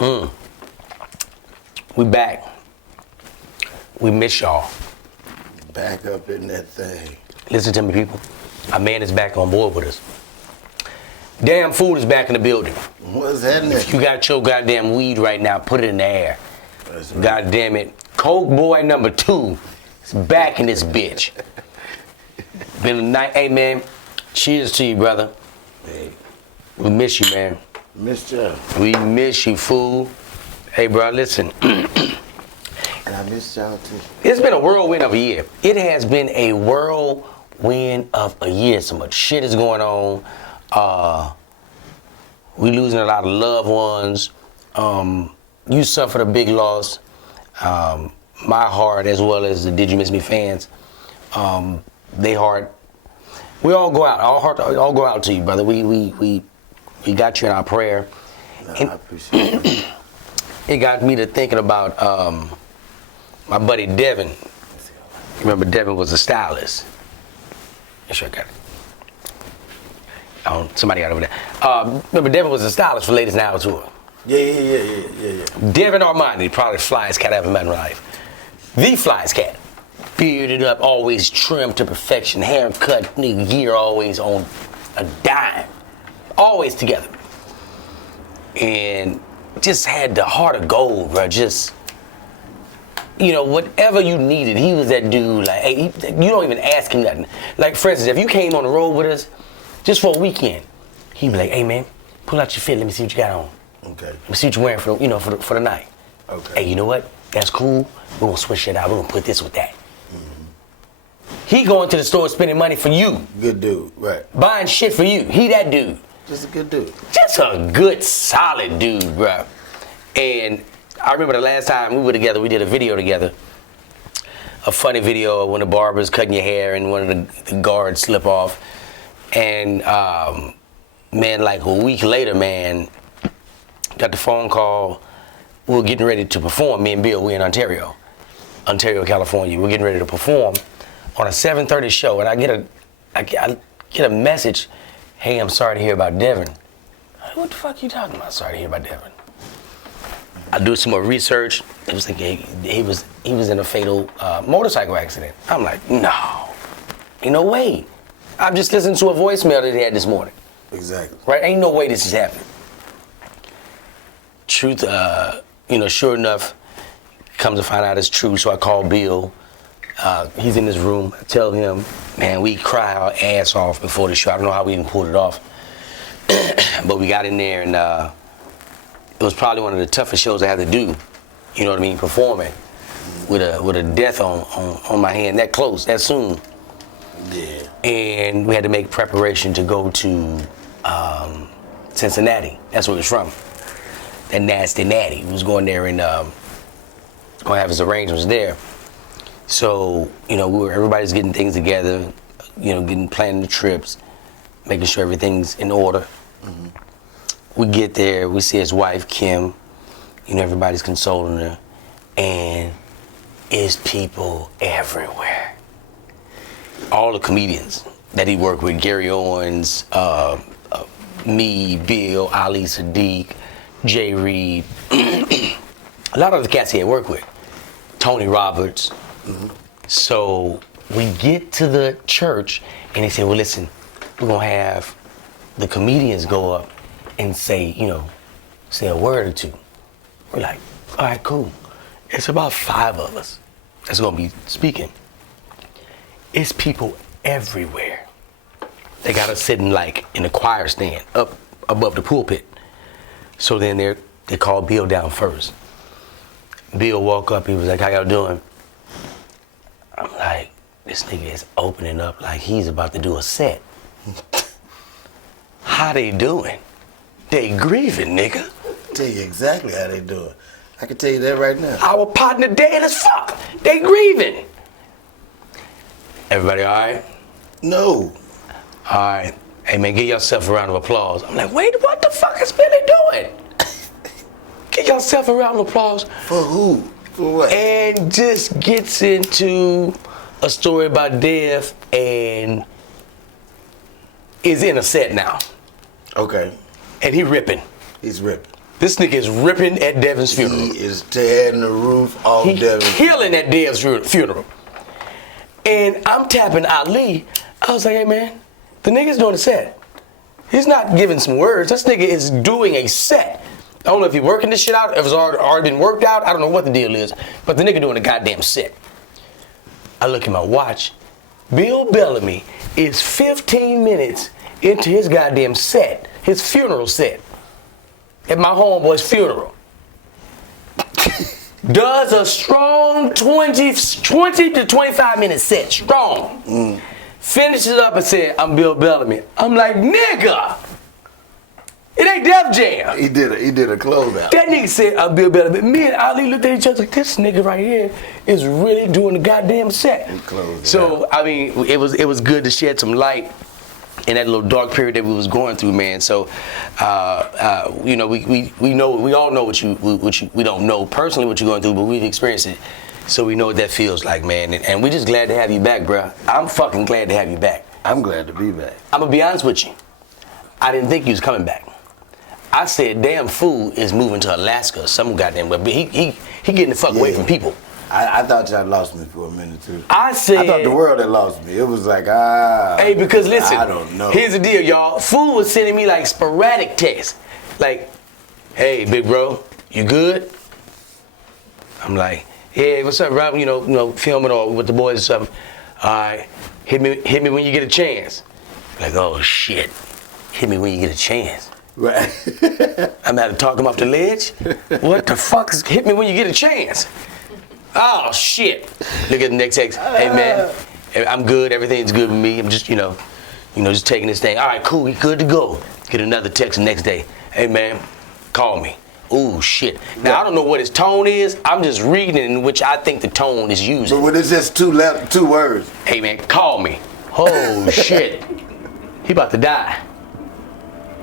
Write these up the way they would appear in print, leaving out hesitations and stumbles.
We back. We miss y'all. Back up in that thing. Listen to me, people. Our man is back on board with us. Damn Fool is back in the building. What's happening? If you got your goddamn weed right now, put it in the air. That's right. God damn it. Coke Boy number 2 is back in this bitch. Been a night. Hey, man. Cheers to you, brother. Hey, We miss you, man. missed y'all. We miss you, fool. Hey, bro, listen. And I missed y'all too. It's been a whirlwind of a year. It has been a whirlwind of a year. So much shit is going on. We losing a lot of loved ones. You suffered a big loss. My heart, as well as the Did You Miss Me fans, they heart. We all go out. Our heart all go out to you, brother. We got you in our prayer. No, And I appreciate it. it got me to thinking about my buddy Devon. Remember, Devon was a stylist. Yes, sure, I got it. Somebody got it over there. Remember, Devon was a stylist for Ladies Now Tour. Yeah. Devon Armani, probably the flyest cat I ever met in my life. The flyest cat. Bearded up, always trimmed to perfection. Haircut, nigga, gear always on a dime. Always together. And just had the heart of gold, bro. Just, you know, whatever you needed, he was that dude. Like, hey, you don't even ask him nothing. Like, for instance, if you came on the road with us, just for a weekend, he'd be like, hey, man, pull out your fit. Let me see what you got on. Okay. Let me see what you're wearing for, for the night. Okay. Hey, you know what? That's cool. We're gonna switch it out. We're gonna put this with that. He going to the store spending money for you. Good dude, right. Buying shit for you. He that dude. Just a good dude. Just a good, solid dude, bro. And I remember the last time we were together, we did a video together. A funny video of when the barber's cutting your hair and one of the guards slip off. And, man, like a week later, man, got the phone call. We were getting ready to perform. Me and Bill, we in Ontario, California. We're getting ready to perform on a 7:30 show, and I get a message. Hey, I'm sorry to hear about Devon. What the fuck you talking about? Sorry to hear about Devon. I do some more research. It was like he was in a fatal motorcycle accident. I'm like, no, ain't no way. I'm just listening to a voicemail that he had this morning. Exactly. Right? Ain't no way this is happening. Truth, sure enough, comes to find out it's true. So I call Bill. He's in this room. I tell him, man, we cry our ass off before the show. I don't know how we even pulled it off. But we got in there, and it was probably one of the toughest shows I had to do. You know what I mean? Performing with a death on my hand that close, that soon. Yeah. And we had to make preparation to go to Cincinnati. That's where he was from. That nasty natty. He was going there and gonna have his arrangements there. So, everybody's getting things together, planning the trips, making sure everything's in order. Mm-hmm. We get there, we see his wife, Kim, everybody's consoling her, and it's people everywhere. All the comedians that he worked with, Gary Owens, me, Bill, Ali Sadiq, Jay Reed, a lot of the cats he had worked with, Tony Roberts. Mm-hmm. So we get to the church and they say, well, listen, we're gonna have the comedians go up and say a word or two. We're like, all right, cool. It's about 5 of us that's gonna be speaking. It's people everywhere. They got us sitting like in the choir stand up above the pulpit. So then they called Bill down first. Bill woke up, he was like, how y'all doing? I'm like, this nigga is opening up like he's about to do a set. How they doing? They grieving, nigga. Tell you exactly how they doing. I can tell you that right now. Our partner dead as fuck. They grieving. Everybody all right? No. All right. Hey, man, give yourself a round of applause. I'm like, wait, what the fuck is Billy doing? Give yourself a round of applause. For who? For what? And just gets into a story about death and is in a set now. Okay. And he ripping. He's ripping. This nigga is ripping at Devon's funeral. He is tearing the roof off He Devon's. killing at Dev's funeral. And I'm tapping Ali. I was like, hey man, the nigga's doing a set. He's not giving some words. This nigga is doing a set. I don't know if he's working this shit out, if it's already been worked out. I don't know what the deal is. But the nigga doing a goddamn set. I look at my watch. Bill Bellamy is 15 minutes into his goddamn set, his funeral set, at my homeboy's funeral. Does a strong 20 to 25 minute set, strong. Finishes up and said, I'm Bill Bellamy. I'm like, nigga, it ain't Def Jam. He did a closeout. That nigga said, I'm Bill Bellamy. Me and Ali looked at each other like, this nigga right here is really doing the goddamn set. He closed it So, out. I mean, it was good to shed some light in that little dark period that we was going through, man. So, you know, we all know what you we don't know personally what you're going through, but we've experienced it. So we know what that feels like, man. And we just glad to have you back, bruh. I'm fucking glad to have you back. I'm glad to be back. I'm gonna be honest with you. I didn't think you was coming back. I said, damn fool is moving to Alaska or some goddamn way. But he getting the fuck away from people. I thought y'all lost me for a minute too. I said, I thought the world had lost me. It was like, hey, because listen, I don't know. Here's the deal, y'all. Fool was sending me like sporadic texts. Like, hey, big bro, you good? I'm like, yeah, what's up, Rob? You know, filming or with the boys or something. All right, hit me when you get a chance. Like, oh shit, hit me when you get a chance. Right. I'm gonna have to talk him off the ledge. What the fuck is hit me when you get a chance? Oh shit. Look at the next text. Hey man, I'm good. Everything's good with me. I'm just, just taking this thing. All right, cool. We good to go. Get another text the next day. Hey man, call me. Ooh shit. Now I don't know what his tone is. I'm just reading in which I think the tone is using. But when it's just two words. Hey man, call me. Oh shit. He about to die.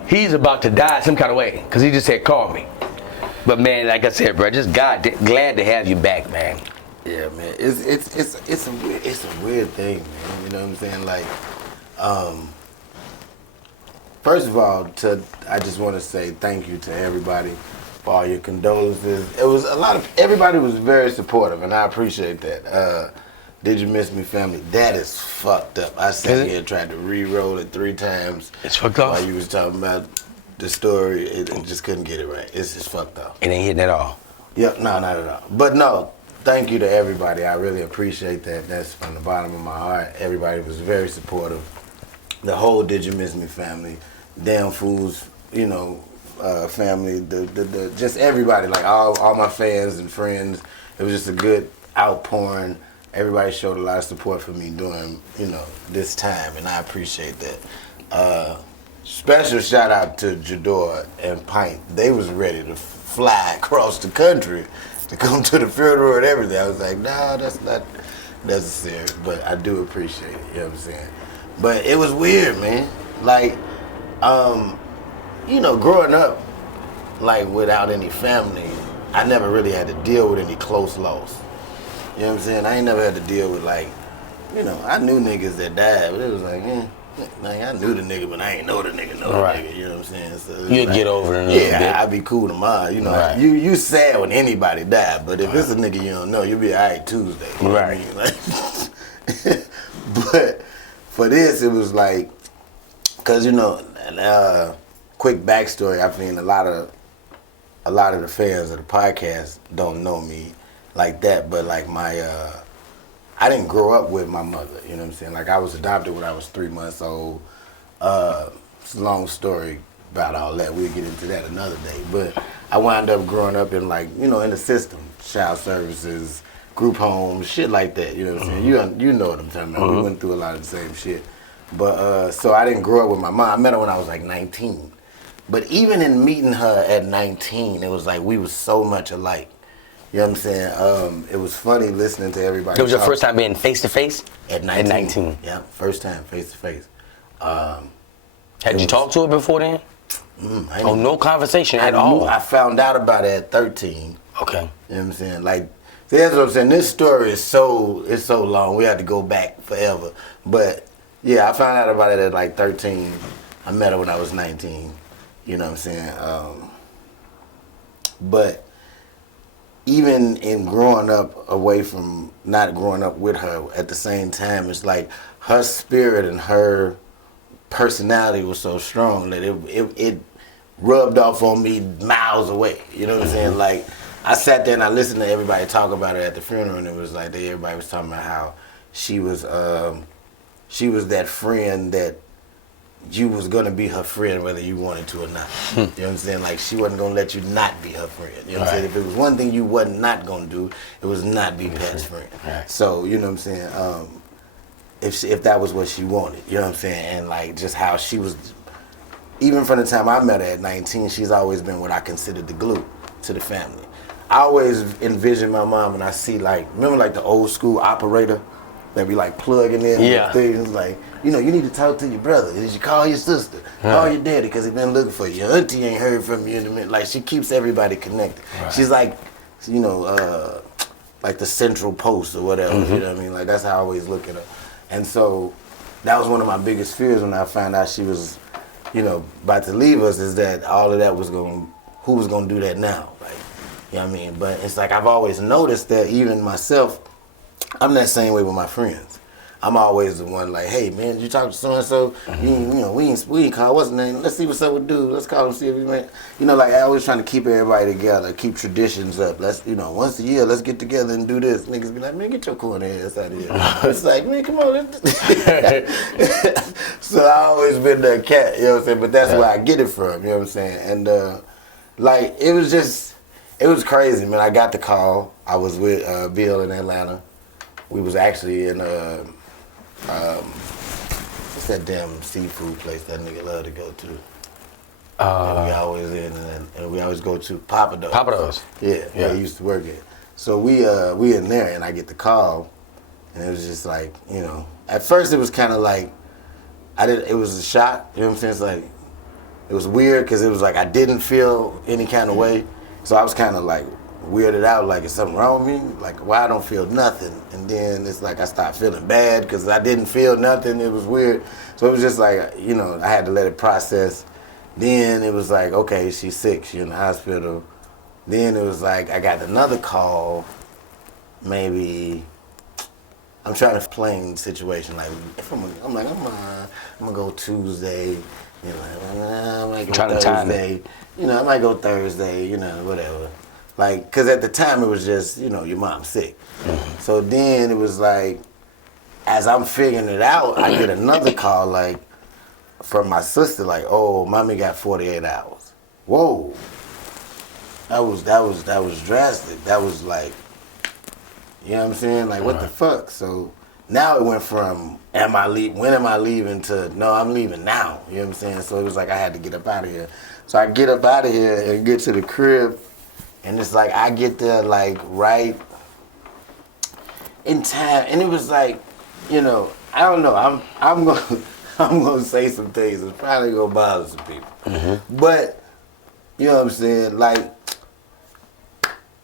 He's about to die some kind of way, because he just said, call me. But man, like I said, bro, just glad to have you back, man. Yeah, man. It's a weird thing, man. You know what I'm saying? Like, first of all, I just want to say thank you to everybody for all your condolences. Everybody was very supportive, and I appreciate that. Did You Miss Me family? That is fucked up. I sat here and tried to re-roll it 3 times. It's fucked up. While you was talking about the story, and just couldn't get it right. It's just fucked up. It ain't hitting at all. Yep, no, not at all. But no, thank you to everybody. I really appreciate that. That's from the bottom of my heart. Everybody was very supportive. The whole Did You Miss Me family, Damn Fools, family, the just everybody, like all my fans and friends. It was just a good outpouring. Everybody showed a lot of support for me during, this time, and I appreciate that. Special shout out to Jador and Pint. They was ready to fly across the country to come to the funeral and everything. I was like, nah, that's not necessary, but I do appreciate it, you know what I'm saying? But it was weird, man. Like, growing up, like, without any family, I never really had to deal with any close loss. You know what I'm saying? I ain't never had to deal with, like, I knew niggas that died, but it was like, I knew the nigga, but I ain't know the nigga, Right. the nigga, you know what I'm saying? So You'd get over it in a little bit. Yeah, I'd be cool tomorrow, Right. You sad when anybody died, but if it's a nigga you don't know, you'll be all right Tuesday. You know what I mean? Like, but for this, it was like, because, quick backstory, I mean, a lot of the fans of the podcast don't know me like that, but like I didn't grow up with my mother, you know what I'm saying? Like, I was adopted when I was 3 months old. It's a long story about all that. We'll get into that another day. But I wound up growing up in, like, in the system, child services, group homes, shit like that, you know what I'm saying? You know what I'm talking about. We went through a lot of the same shit. But, so I didn't grow up with my mom. I met her when I was like 19. But even in meeting her at 19, it was like we was so much alike. You know what I'm saying? It was funny listening to everybody. It was your first time being face to face? At 19. At 19. Yeah, first time face to face. Had you talked to her before then? No conversation at all? I found out about it at 13. Okay. You know what I'm saying? Like, see, that's what I'm saying. This story is so long. We had to go back forever. But yeah, I found out about it at like 13. I met her when I was 19. You know what I'm saying? But even in growing up away from, not growing up with her, at the same time, it's like her spirit and her personality was so strong that it rubbed off on me miles away. You know what I'm saying? Like, I sat there and I listened to everybody talk about her at the funeral, and it was like everybody was talking about how she was that friend that you was gonna be her friend whether you wanted to or not. You know what I'm saying? Like, she wasn't gonna let you not be her friend. You know what I'm saying? If it was one thing you wasn't not gonna do, it was not be Pat's friend. So, you know what I'm saying? If that was what she wanted, you know what I'm saying? And like just how she was, even from the time I met her at 19, she's always been what I considered the glue to the family. I always envision my mom and I see, like, remember like the old school operator that be like plugging in things, like, you know, you need to talk to your brother. Did you call your sister? Call your daddy because he been looking for you. Your auntie ain't heard from you in a minute. Like, she keeps everybody connected. She's like, you know, like the central post or whatever, you know what I mean? Like, that's how I always look at her. And so that was one of my biggest fears when I found out she was, you know, about to leave us, is that all of that was who was going to do that now? Like, you know what I mean? But it's like I've always noticed that even myself, I'm that same way with my friends. I'm always the one like, hey man, did you talk to so and so? You know, we ain't call what's his name. Let's see what's up with dude. Let's call him, see if he man. You know, like I always trying to keep everybody together, keep traditions up. Let's, you know, once a year, let's get together and do this. Niggas be like, man, get your corny ass out of here. It's like, man, come on. So I always been that cat, you know what I'm saying? But that's where I get it from, you know what I'm saying? And like it was crazy, man. I got the call. I was with Bill in Atlanta. We was actually in what's that damn seafood place that nigga love to go to? And we always and we always go to Papa Do's. Papa Do's. Yeah, where he used to work at. So we in there, and I get the call, and it was just like, you know, at first it was kind of like it was a shock. You know what I'm saying? It's like it was weird because it was like I didn't feel any kind of way, so I was kind of like weirded out, like, is something wrong with me? Like, why I don't feel nothing? And then it's like I stopped feeling bad because I didn't feel nothing. It was weird. So it was just like, you know, I had to let it process. Then it was like, okay, she's sick. She's in the hospital. Then it was like I got another call. Maybe I'm trying to explain the situation. Like, if I'm gonna go Tuesday. You know, I might go Thursday. You know, I might go Thursday. You know, whatever. Like, cause at the time it was just, you know, your mom's sick. So then it was like, as I'm figuring it out, I get another call, like, from my sister, like, oh, mommy got 48 hours. Whoa. That was drastic. That was like, you know what I'm saying? Like, what the fuck? So now it went from, when am I leaving, to, no, I'm leaving now. You know what I'm saying? So it was like I had to get up out of here. So I get up out of here and get to the crib. And it's like I get there like right in time, and it was like, you know, I don't know. I'm gonna say some things that's probably gonna bother some people, but you know what I'm saying? Like,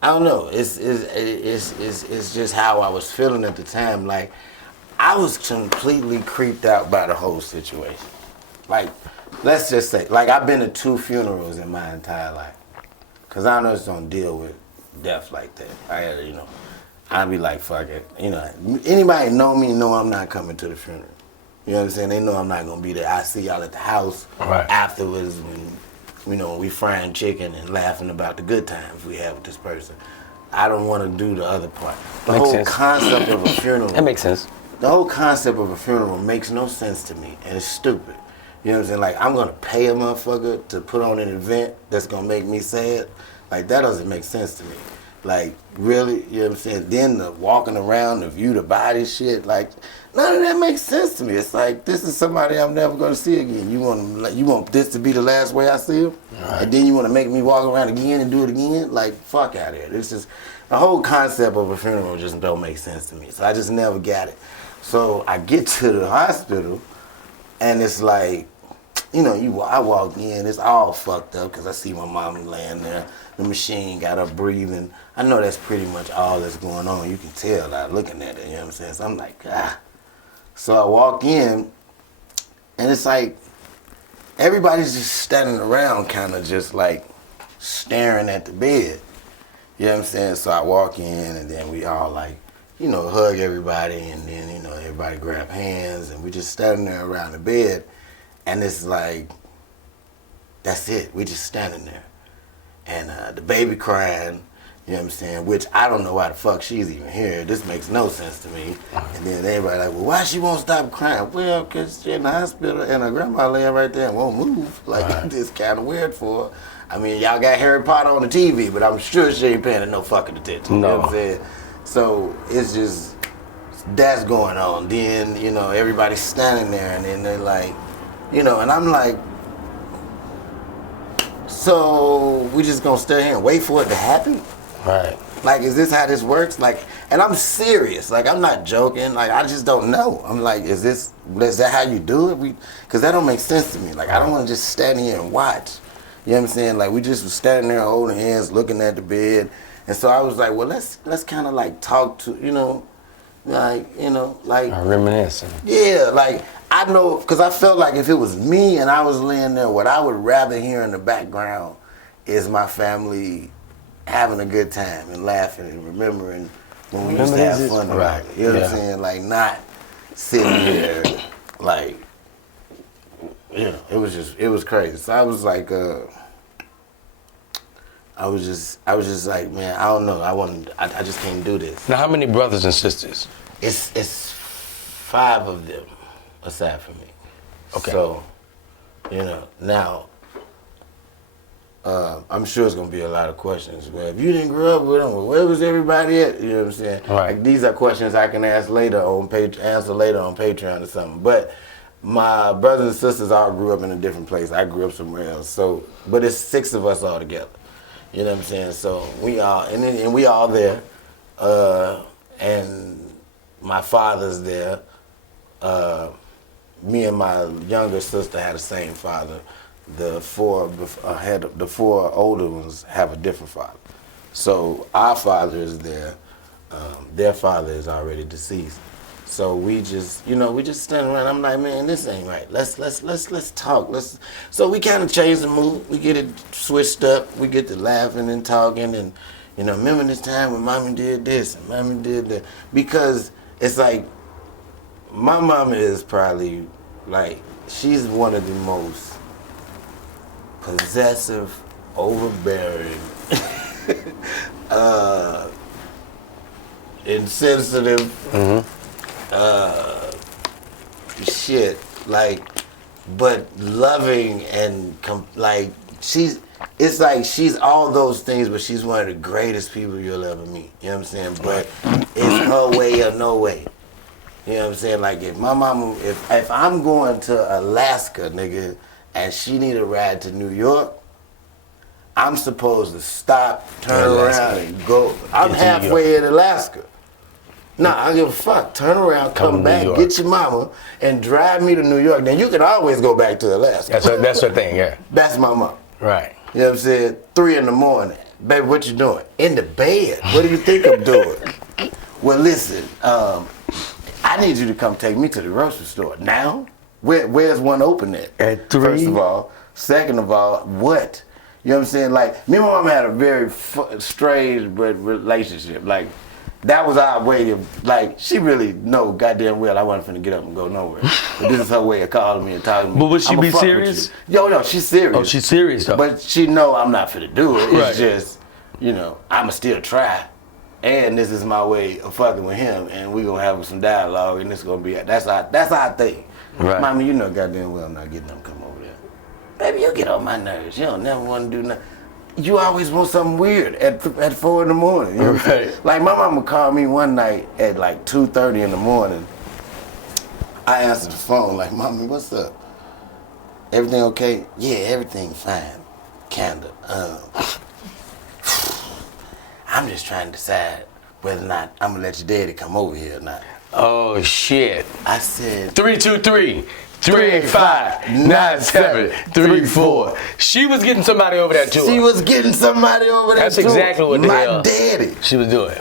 I don't know. It's just how I was feeling at the time. Like, I was completely creeped out by the whole situation. Like, let's just say, like, I've been to 2 funerals in my entire life. Cause I just don't deal with death like that. You know, I'd be like, fuck it. You know, anybody know me know I'm not coming to the funeral. You know what I'm saying? They know I'm not gonna be there. I see y'all at the house afterwards when, you know, we frying chicken and laughing about the good times we have with this person. I don't want to do the other part. The whole concept of a funeral. That makes sense. The whole concept of a funeral makes no sense to me, and it's stupid. You know what I'm saying? Like, I'm gonna pay a motherfucker to put on an event that's gonna make me sad. Like, that doesn't make sense to me. Like, really? You know what I'm saying? Then the walking around, the view the body shit, like, none of that makes sense to me. It's like, this is somebody I'm never gonna see again. You want this to be the last way I see him? Right. And then you wanna make me walk around again and do it again? Like, fuck out of here. This is, the whole concept of a funeral just don't make sense to me. So I just never got it. So I get to the hospital, and it's like, you know, I walk in, it's all fucked up because I see my mom laying there. The machine got her breathing. I know that's pretty much all that's going on. You can tell by looking at it, you know what I'm saying? So I'm like, ah. So I walk in, and it's like, everybody's just standing around kind of just like, staring at the bed. You know what I'm saying? So I walk in, and then we all like, you know, hug everybody, and then, you know, everybody grab hands, and we just standing there around the bed, and it's like, that's it. We just standing there. And the baby crying, you know what I'm saying? Which I don't know why the fuck she's even here. This makes no sense to me. And then everybody like, well, why she won't stop crying? Well, because she's in the hospital, and her grandma laying right there and won't move. Like, it's kind of weird for her. I mean, y'all got Harry Potter on the TV, but I'm sure she ain't paying no fucking attention. No. You know what I'm saying? So it's just, that's going on. Then, you know, everybody's standing there, and then they're like, you know, and I'm like, so we just gonna stay here and wait for it to happen? Right. Like, is this how this works? Like, and I'm serious. Like, I'm not joking. Like, I just don't know. I'm like, is that how you do it? Because that don't make sense to me. Like, I don't want to just stand here and watch. You know what I'm saying? Like, we just was standing there holding hands, looking at the bed. And so I was like, well, let's kind of like talk to, you know, like, Reminiscing. yeah, like, I know, because I felt like if it was me and I was laying there, what I would rather hear in the background is my family having a good time and laughing and remembering when we used to have fun. Right. You know what I'm saying? Like, not sitting here, like, you know, it was crazy. So I was like, I was just like, man, I don't know. I just can't do this. Now, how many brothers and sisters? It's 5 of them aside from me. Okay. So, you know, now, I'm sure it's gonna be a lot of questions. Well, if you didn't grow up with them, well, where was everybody at? You know what I'm saying? Right. Like, these are questions I can answer later on Patreon or something. But my brothers and sisters all grew up in a different place. I grew up somewhere else. So, but it's 6 of us all together. You know what I'm saying? So we all and we all there, and my father's there. Me and my younger sister had the same father. The 4 older ones have a different father. So our father is there. Their father is already deceased. So we just stand around. I'm like, man, this ain't right. Let's talk. So we kind of change the mood. We get it switched up. We get to laughing and talking, and you know, remember this time when mommy did this and mommy did that, because it's like my mama is probably like, she's one of the most possessive, overbearing, insensitive. Shit, like, but loving and like, it's like she's all those things, but she's one of the greatest people you'll ever meet. You know what I'm saying? But it's her way or no way. You know what I'm saying? Like, if my mama, if I'm going to Alaska, nigga, and she need a ride to New York, I'm supposed to stop, turn around, and go. I'm halfway in Alaska. Nah, I don't give a fuck. Turn around, come back, get your mama, and drive me to New York. Then you can always go back to Alaska. That's her thing, yeah. That's my mom. Right. You know what I'm saying? 3 in the morning. Baby, what you doing? In the bed. What do you think I'm doing? Well, listen, I need you to come take me to the grocery store. Now? Where's one open at 3? First of all. Second of all, what? You know what I'm saying? Like, me and my mom had a very strange relationship. Like, that was our way of, like, she really know goddamn well I wasn't finna get up and go nowhere. But this is her way of calling me and talking to me. But would she be serious? Yo, no, she's serious. Oh, she's serious though. But she know I'm not finna do it. It's Right. just, you know, I'ma still try. And this is my way of fucking with him, and we gonna have some dialogue, and it's gonna be, that's our thing. Right. Mommy, you know goddamn well I'm not getting them to come over there. Baby, you get on my nerves. You don't never want to do nothing. You always want something weird at 4 in the morning. You know what I'm saying? Like, my mama called me one night at like 2:30 in the morning. I answered the phone like, Mommy, what's up? Everything okay? Yeah, everything fine. Kinda. I'm just trying to decide whether or not I'm gonna let your daddy come over here or not. Oh shit. I said 323-385-9734. She was getting somebody over there too. She was getting somebody over there That's too. exactly what the hell my daddy. she was doing.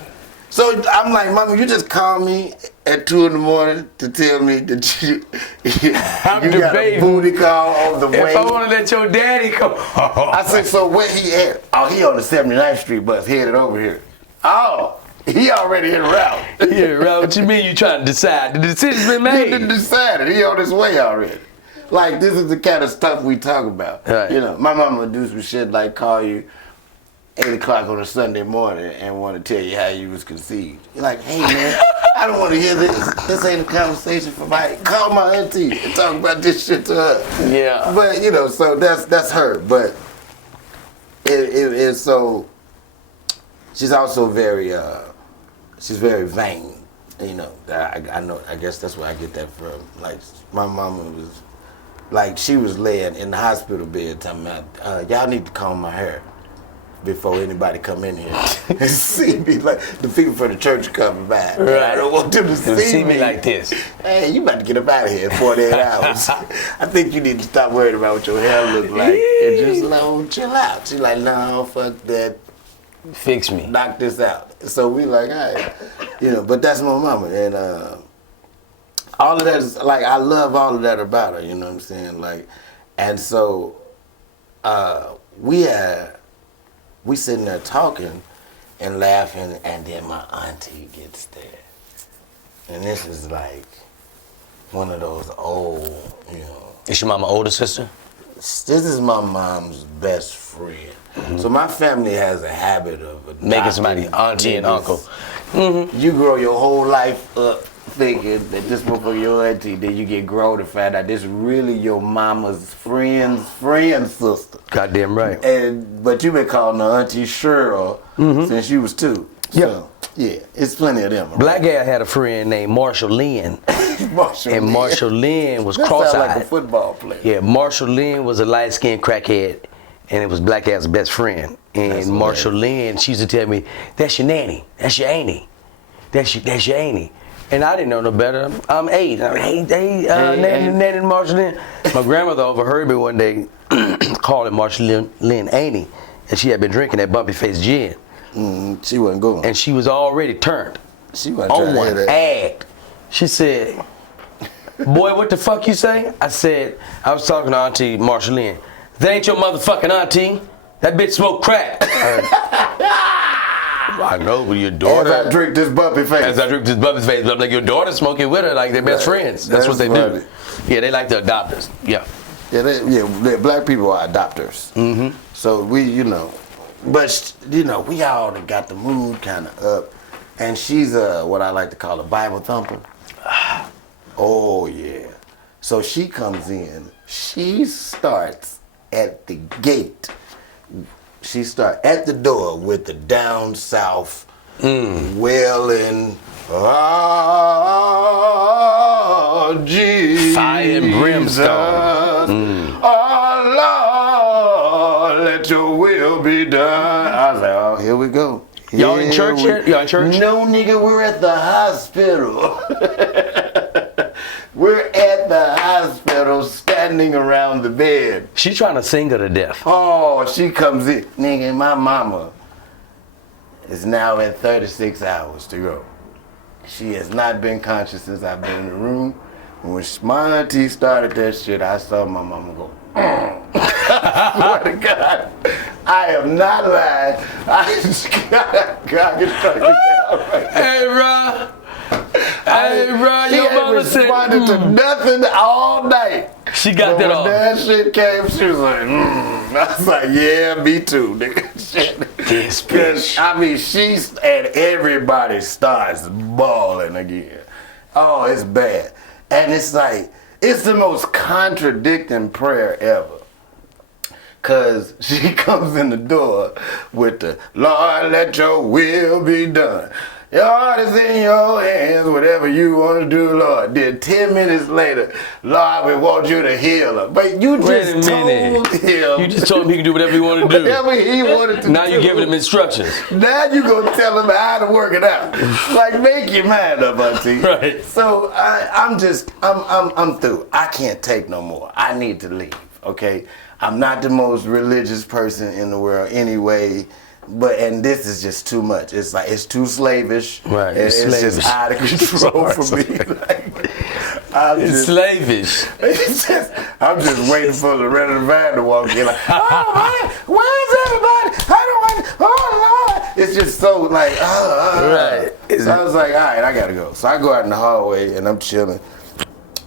So I'm like, Mama, you just called me at 2 in the morning to tell me that you got a booty call on the way. If I want to let your daddy come. I said, so where he at? Oh, he on the 79th Street bus headed over here. Oh, he already in route. Yeah, right. What you mean you trying to decide? The decision's been made. He decided. He on his way already. Like, this is the kind of stuff we talk about. Right. You know, my mama would do some shit like call you 8 o'clock on a Sunday morning and want to tell you how you was conceived. You're like, hey, man, I don't want to hear this. This ain't a conversation for my... Call my auntie and talk about this shit to her. Yeah. But, you know, so that's her. But it's so... She's also very... she's very vain. You know, I know. I guess that's where I get that from. Like, my mama was... Like, she was laying in the hospital bed talking about, y'all need to comb my hair before anybody come in here and see me. Like, the people from the church coming by. Right. I don't want them to see me like this. Hey, you about to get up out of here in 48 hours. I think you need to stop worrying about what your hair look like and just chill out. She's like, no, fuck that. Fix me. Knock this out. So we like, all right. You know, but that's my mama. And, all of that is, like, I love all of that about her, you know what I'm saying? Like, and so, we sitting there talking and laughing, and then my auntie gets there. And this is like one of those old, you know. Is your mama older sister? This is my mom's best friend. Mm-hmm. So my family has a habit of making somebody auntie and uncle. Mm-hmm. You grow your whole life up thinking that this one for your auntie, then you get grown to find out this really your mama's friend's sister. Goddamn right. But you been calling her Auntie Cheryl since you was 2. So, yeah, it's plenty of them. Black Gal had a friend named Marshall Lynn. Marshall Lynn was cross-eyed. Sound like a football player. Yeah, Marshall Lynn was a light-skinned crackhead, and it was Black Gal's best friend. And Marshall Lynn, she used to tell me, that's your nanny, that's your auntie, that's your auntie. And I didn't know no better. I'm 8. Nanny Marshall Lynn. My grandmother overheard me one day calling Marshall Lynn auntie, and she had been drinking that bumpy face gin. She wasn't going. And she was already turned. She wasn't trying to hear that. Act. She said, boy, what the fuck you say? I said, I was talking to Auntie Marshall Lynn. That ain't your motherfucking auntie. That bitch smoke crack. I know, but your daughter. As I drink this bumpy face. But I'm like, your daughter smoking with her like they're best friends. That's what they do. Yeah, they like to adopt us. Yeah. Yeah, black people are adopters. Mm-hmm. So we, you know, but, you know, we all got the mood kind of up. And she's what I like to call a Bible thumper. Oh, yeah. So she comes in. She starts at the gate. She starts at the door with the down south wailing, oh, Jesus. Fire and brimstone. Oh, Lord, let your will be done. I was like, oh, here we go. Y'all in church yet? Y'all in church? No, nigga, we're at the hospital. We're at the hospital standing around the bed. She trying to sing her to death. Oh, she comes in. Nigga, my mama is now at 36 hours to go. She has not been conscious since I've been in the room. When my auntie started that shit, I saw my mama go, I swear to God, I am not lying. I just got to Hey, Rob. Hey, bro, your mama said. She responded to nothing all night. She got that off. When that shit came, she was like, I was like, yeah, me too, nigga. Shit. This bitch. I mean, and everybody starts bawling again. Oh, it's bad. And it's like, it's the most contradicting prayer ever. Cause she comes in the door with the, Lord, let your will be done. Your heart is in your hands, whatever you want to do, Lord. Then 10 minutes later, Lord, we want you to heal her. But you just told him. You just told him he can do whatever he wanted to do. Whatever he wanted to now do. Now you're giving him instructions. Now you gonna tell him how to work it out. Like, make your mind up, auntie. Right. So I'm through. I can't take no more. I need to leave, okay? I'm not the most religious person in the world anyway. and this is just too much. It's like it's too slavish. Right. It's slavish. just out of control for me. Like, It's slavish. I'm just waiting for the red of the van to walk in. Like, oh, where's everybody? Oh Lord! It's just so like, Right. So I was like, all right, I gotta go. So I go out in the hallway and I'm chilling.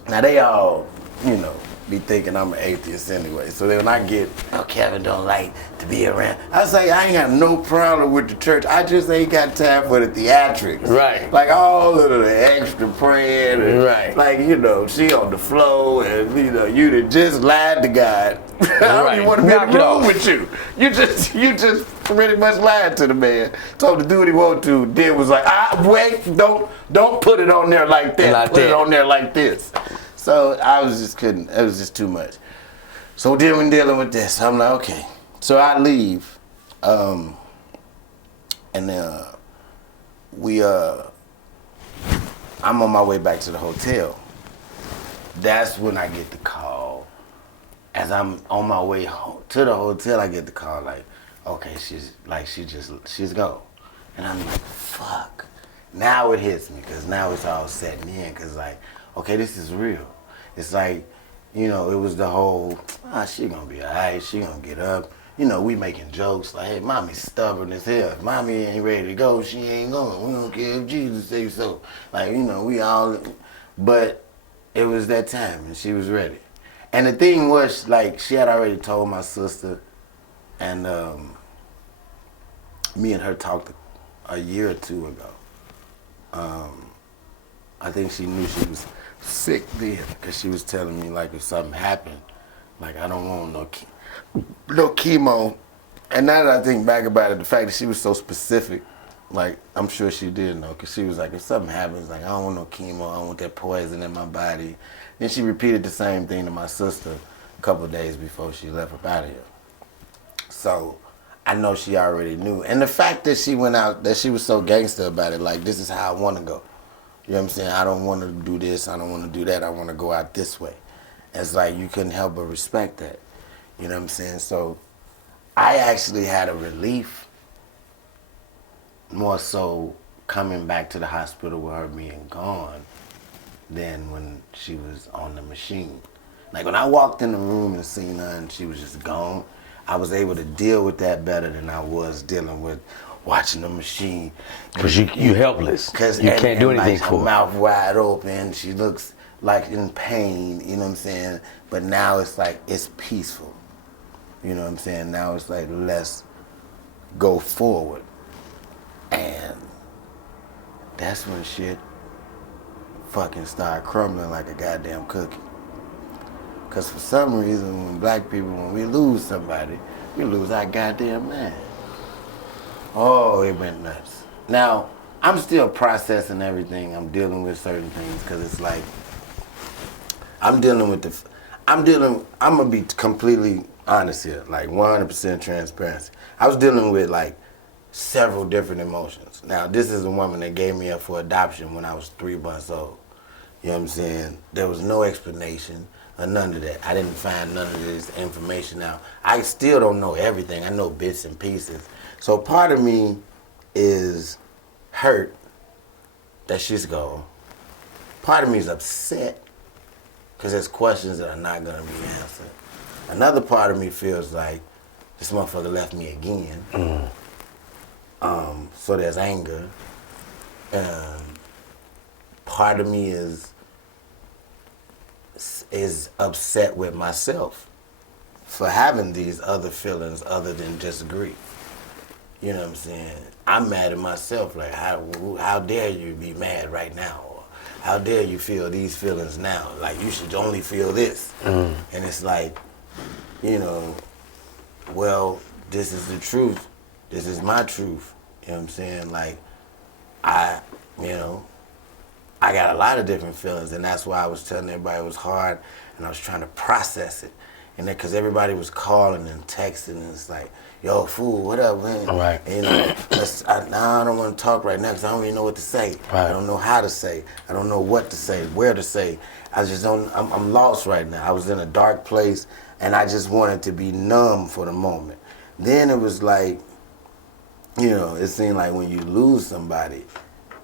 Now they all, be thinking I'm an atheist anyway. So then when I get, Kevin don't like to be around. I was like, I ain't got no problem with the church. I just ain't got time for the theatrics. Right. Like all of the extra praying. And Right. Like, she on the floor and, you done just lied to God. I don't even want to be in Knock the it room off. with you. You just pretty much lied to the man. Told him to do what he wanted to. Then was like, wait, don't put it on there like that. Like Put it that. on there like this. So I was just couldn't. It was just too much. So then when dealing with this, I'm like, okay. So I leave, and I'm on my way back to the hotel. That's when I get the call. As I'm on my way home to the hotel, I get the call like, okay, she's gone, and I'm like, fuck. Now it hits me because now it's all setting in because like, okay, this is real. It's like, it was the whole, she gonna be all right, she gonna get up. We making jokes like, hey, mommy's stubborn as hell. If mommy ain't ready to go, she ain't going. We don't care if Jesus say so. Like, we all, but it was that time and she was ready. And the thing was, like, she had already told my sister and me and her talked a year or two ago. I think she knew she was sick then because she was telling me like if something happened, like I don't want no chemo. And now that I think back about it, the fact that she was so specific, like I'm sure she did know because she was like if something happens, like I don't want no chemo, I don't want that poison in my body. Then she repeated the same thing to my sister a couple of days before she left up out of here. So I know she already knew. And the fact that she went out, that she was so gangster about it, like this is how I want to go. You know what I'm saying? I don't want to do this, I don't want to do that, I want to go out this way. It's like you couldn't help but respect that. You know what I'm saying? So I actually had a relief more so coming back to the hospital with her being gone than when she was on the machine. Like when I walked in the room and seen her and she was just gone, I was able to deal with that better than I was dealing with watching the machine. Because you helpless. You can't do anything like, for her her. mouth wide open. She looks like in pain, you know what I'm saying? But now it's like, it's peaceful. You know what I'm saying? Now it's like, let's go forward. And that's when shit fucking started crumbling like a goddamn cookie. Because for some reason, when black people, when we lose somebody, we lose our goddamn mind. Oh, it went nuts. Now, I'm still processing everything. I'm dealing with certain things because it's like, I'm going to be completely honest here, like 100% transparency. I was dealing with like several different emotions. Now, this is a woman that gave me up for adoption when I was 3 months old. You know what I'm saying? There was no explanation or none of that. I didn't find none of this information out. I still don't know everything. I know bits and pieces. So part of me is hurt that she's gone. Part of me is upset because there's questions that are not going to be answered. Another part of me feels like this motherfucker left me again. So there's anger. Part of me is upset with myself for having these other feelings other than just grief. You know what I'm saying? I'm mad at myself, like how dare you be mad right now? Or how dare you feel these feelings now? Like you should only feel this. And it's like, well, this is the truth. This is my truth. You know what I'm saying? Like, I got a lot of different feelings, and that's why I was telling everybody it was hard, and I was trying to process it. And then, because everybody was calling and texting, and it's like, yo, fool, what up, man? All right. And, I don't want to talk right now because I don't even know what to say. Right. I don't know how to say. I don't know what to say, where to say. I just don't, I'm lost right now. I was in a dark place, and I just wanted to be numb for the moment. Then it was like, you know, it seems like when you lose somebody,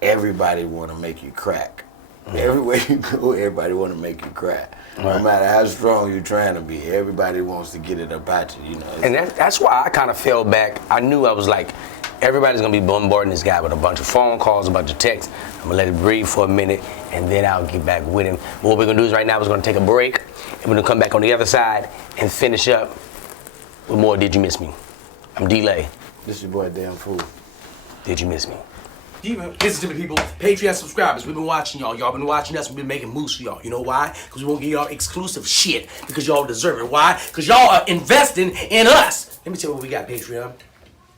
everybody want to make you crack. Everywhere you go, everybody want to make you cry. No matter how strong you're trying to be, everybody wants to get it about you, you know. And that's why I kind of fell back. I knew I was like, everybody's going to be bombarding this guy with a bunch of phone calls, a bunch of texts. I'm going to let it breathe for a minute, and then I'll get back with him. But what we're going to do is right now, we're going to take a break, and we're going to come back on the other side and finish up with more Did You Miss Me? I'm D-Lay. This your boy Damn Fool. Did you miss me? Listen to me, people. Patreon subscribers, we've been watching y'all. Y'all been watching us. We've been making moves for y'all. You know why? Because we won't give y'all exclusive shit. Because y'all deserve it. Why? Because y'all are investing in us. Let me tell you what we got, Patreon.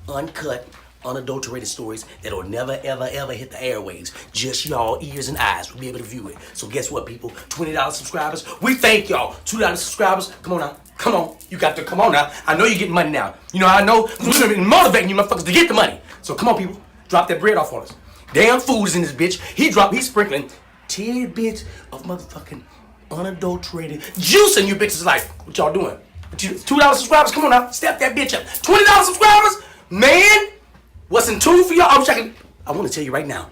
Uncut, unadulterated stories that'll never, ever, ever hit the airwaves. Just y'all ears and eyes will be able to view it. So guess what, people? $20 subscribers. We thank y'all. $2 subscribers. Come on now. Come on. You got to come on now. I know you're getting money now. You know I know. We're gonna be motivating you motherfuckers to get the money. So come on, people. Drop that bread off on us. Damn food is in this bitch. He's sprinkling tidbits of motherfucking unadulterated juice in you bitches. Like, what y'all doing? $2 subscribers? Come on now. Step that bitch up. $20 subscribers? Man, what's in tune for y'all? I want to tell you right now.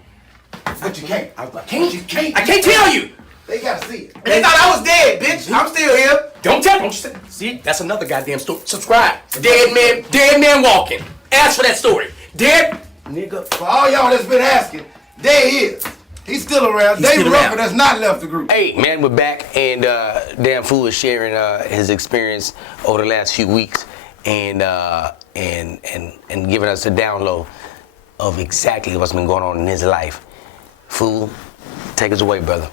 But you can't. I can't tell you. They gotta see it. They thought I was dead, bitch. I'm still here. Don't tell them. See, that's another goddamn story. Subscribe. Dead man walking. Ask for that story. Dead nigga. For all y'all that's been asking, there he is. He's still around. Dave Ruffin has not left the group. Hey, man, we're back, and Damn Fool is sharing his experience over the last few weeks, and giving us a download of exactly what's been going on in his life. Fool, take us away, brother.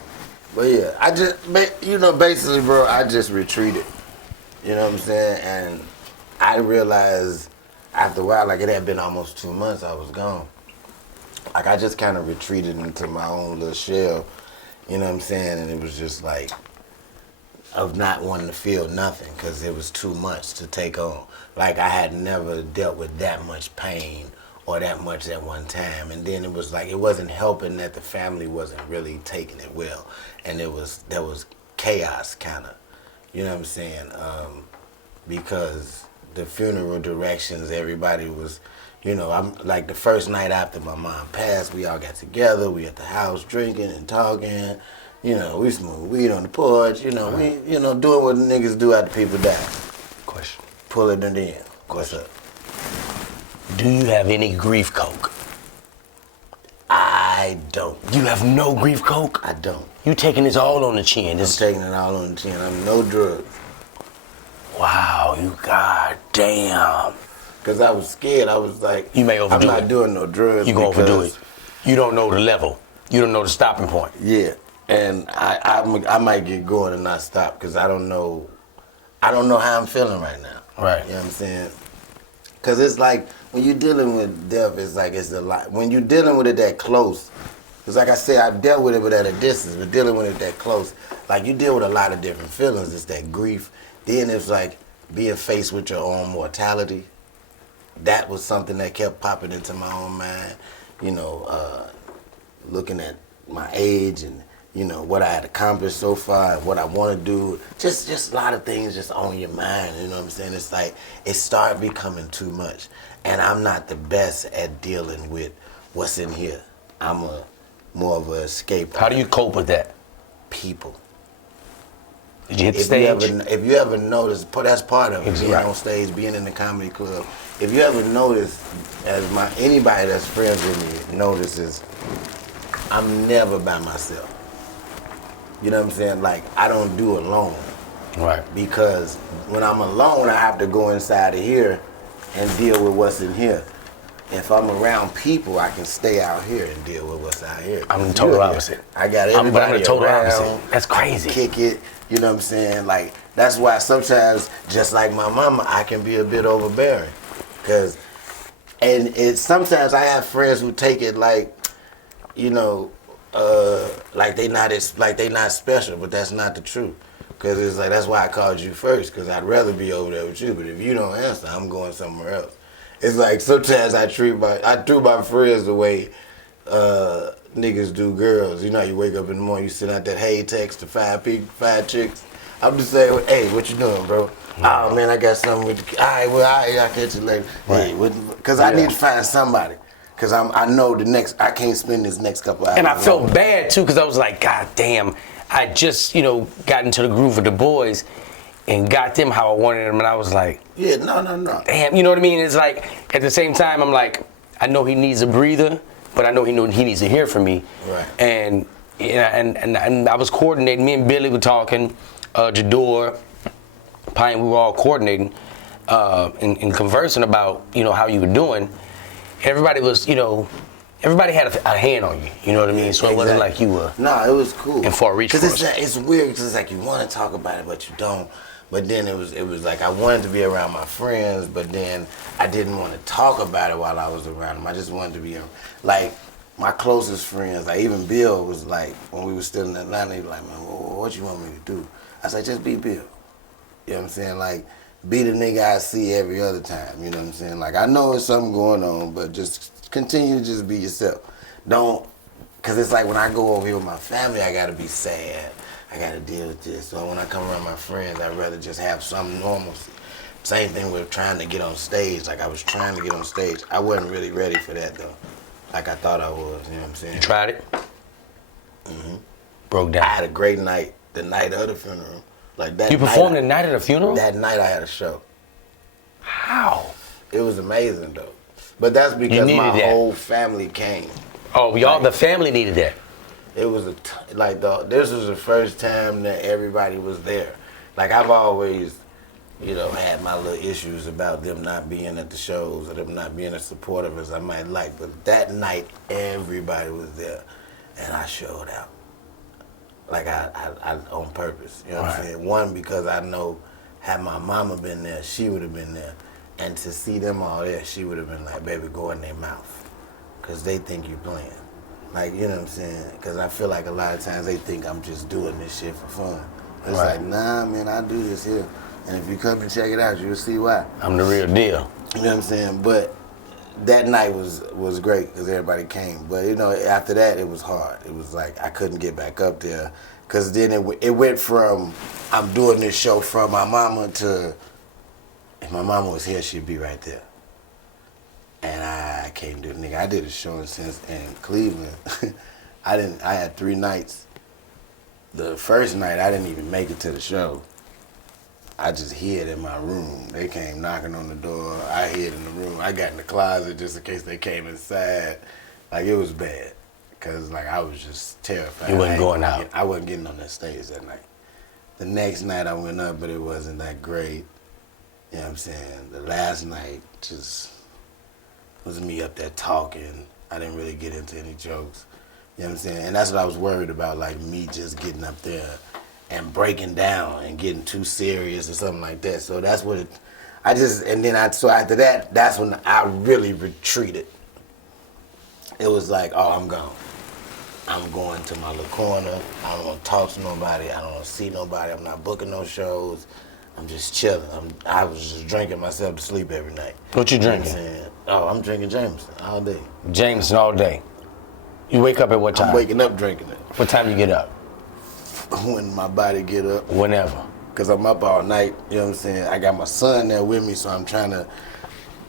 But yeah, I just, you know, basically, bro, I just retreated. You know what I'm saying? And I realized after a while, like it had been almost 2 months I was gone. Like I just kind of retreated into my own little shell, you know what I'm saying? And it was just like, of not wanting to feel nothing because it was too much to take on. Like I had never dealt with that much pain or that much at one time. And then it was like, it wasn't helping that the family wasn't really taking it well. And there was chaos kind of, you know what I'm saying? Because the funeral directions, everybody was, you know, I'm like the first night after my mom passed, we all got together, we at the house drinking and talking, you know, we smoke weed on the porch, you know, we, you know, doing what niggas do after people die. Question. Pulling it in. What's up? Do you have any grief coke? I don't. You have no grief coke? I don't. You taking this all on the chin? I'm taking it all on the chin. I'm no drugs. Wow, you goddamn. Because I was scared. I was like, you may overdo it. I'm not doing no drugs. You gonna overdo it. You don't know the level. You don't know the stopping point. Yeah, and I might get going and not stop because I don't know how I'm feeling right now. Right. You know what I'm saying? Because it's like when you're dealing with death, it's like it's a lot. When you're dealing with it that close, because like I said, I dealt with it but at a distance. But dealing with it that close, like you deal with a lot of different feelings. It's that grief. Then it's like being faced with your own mortality. That was something that kept popping into my own mind. You know, looking at my age and, you know, what I had accomplished so far and what I want to do. Just a lot of things just on your mind, you know what I'm saying? It's like, it started becoming too much. And I'm not the best at dealing with what's in here. I'm more of an escape. How do you cope with that? People. Did you hit the stage? If you ever notice, that's part of it, being right. on stage, being in the comedy club. If you ever notice, anybody that's friends with me notices, I'm never by myself. You know what I'm saying? Like, I don't do alone. Right. Because when I'm alone, I have to go inside of here and deal with what's in here. If I'm around people, I can stay out here and deal with what's out here. I'm the total opposite. I got everybody I'm the total around. opposite. That's crazy. Kick it. You know what I'm saying? Like, that's why sometimes, just like my mama, I can be a bit overbearing. Sometimes I have friends who take it like, you know, like they not special, but that's not the truth. Because it's like, that's why I called you first, because I'd rather be over there with you, but if you don't answer, I'm going somewhere else. It's like, sometimes I treat my friends the way niggas do girls. You know, you wake up in the morning, you send out that hey text to five chicks. I'm just saying, hey, what you doing, bro? Oh man, I got something with the. All right, well, I'll catch you later. Hey, because I need to find somebody. Because I know I can't spend this next couple hours. And I felt bad too, because I was like, God damn, I just, got into the groove with the boys and got them how I wanted them, and I was like, yeah, no. Damn, you know what I mean? It's like, at the same time, I'm like, I know he needs a breather, but I know he needs to hear from me. Right. And I was coordinating. Me and Billy were talking, Jador, Pine, we were all coordinating and conversing about, how you were doing. Everybody was, everybody had a hand on you. You know what I mean? So it wasn't like you were. No, it was cool. And for a reach for us. It's weird because it's like you want to talk about it, but you don't. But then it was like I wanted to be around my friends, but then I didn't want to talk about it while I was around them. I just wanted to be like my closest friends. Like even Bill was like, when we were still in Atlanta, he was like, man, what you want me to do? I said, just be Bill. You know what I'm saying? Like, be the nigga I see every other time. You know what I'm saying? Like, I know there's something going on, but just continue to just be yourself. Don't, because it's like when I go over here with my family, I got to be sad. I got to deal with this. So when I come around my friends, I'd rather just have some normalcy. Same thing with trying to get on stage. Like, I was trying to get on stage. I wasn't really ready for that, though. Like I thought I was, you know what I'm saying? You tried it? Mm-hmm. Broke down. I had a great night the night of the funeral. Like that. You performed the night of the funeral? That night I had a show. How? It was amazing though. But that's because my whole family came. Oh, the family needed that. It was this was the first time that everybody was there. Like I've always, had my little issues about them not being at the shows or them not being as supportive as I might like. But that night everybody was there, and I showed out. Like I on purpose, you know what I'm saying? One, because I know had my mama been there, she would have been there. And to see them all there, she would have been like, baby, go in their mouth. Because they think you're playing. Like, you know what I'm saying? Because I feel like a lot of times they think I'm just doing this shit for fun. It's like, nah, man, I do this here. And if you come and check it out, you'll see why. I'm the real deal. You know what I'm saying? But that night was great because everybody came. But, after that, it was hard. It was like I couldn't get back up there. Because then it went from I'm doing this show from my mama to if my mama was here, she'd be right there. And I can't do it. Nigga, I did a show in Cleveland. I had 3 nights. The first night, I didn't even make it to the show. I just hid in my room. They came knocking on the door. I hid in the room. I got in the closet just in case they came inside. Like, it was bad. Because, I was just terrified. You wasn't going out. I wasn't getting on that stage that night. The next night, I went up, but it wasn't that great. You know what I'm saying? The last night just was me up there talking. I didn't really get into any jokes. You know what I'm saying? And that's what I was worried about, me just getting up there and breaking down and getting too serious or something like that. So that's what so after that, that's when I really retreated. It was like, oh, I'm gone. I'm going to my little corner. I don't want to talk to nobody. I don't want to see nobody. I'm not booking no shows. I'm just chilling. I was just drinking myself to sleep every night. What you drinking? I'm drinking Jameson all day. Jameson all day. You wake up at what time? I'm waking up drinking it. What time you get up? When my body get up. Whenever. Because I'm up all night, you know what I'm saying? I got my son there with me, so I'm trying to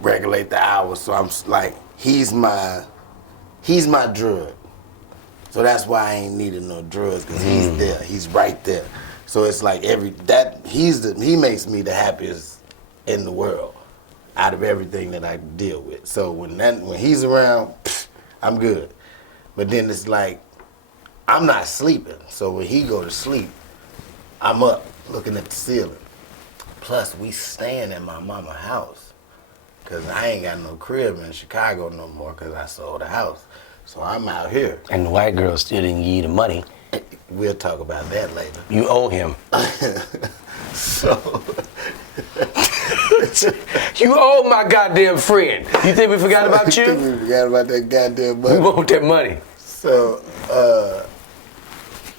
regulate the hours. So I'm like, he's my drug. So that's why I ain't needing no drugs, because he's there. He's right there. So it's like he makes me the happiest in the world out of everything that I deal with. So when he's around, I'm good. But then it's like, I'm not sleeping. So when he go to sleep, I'm up looking at the ceiling. Plus, we staying in my mama's house. Because I ain't got no crib in Chicago no more because I sold the house. So I'm out here. And the white girl still didn't give you the money. We'll talk about that later. You owe him. So... You owe my goddamn friend. You think we forgot about you? We forgot about that goddamn money. We want that money. So,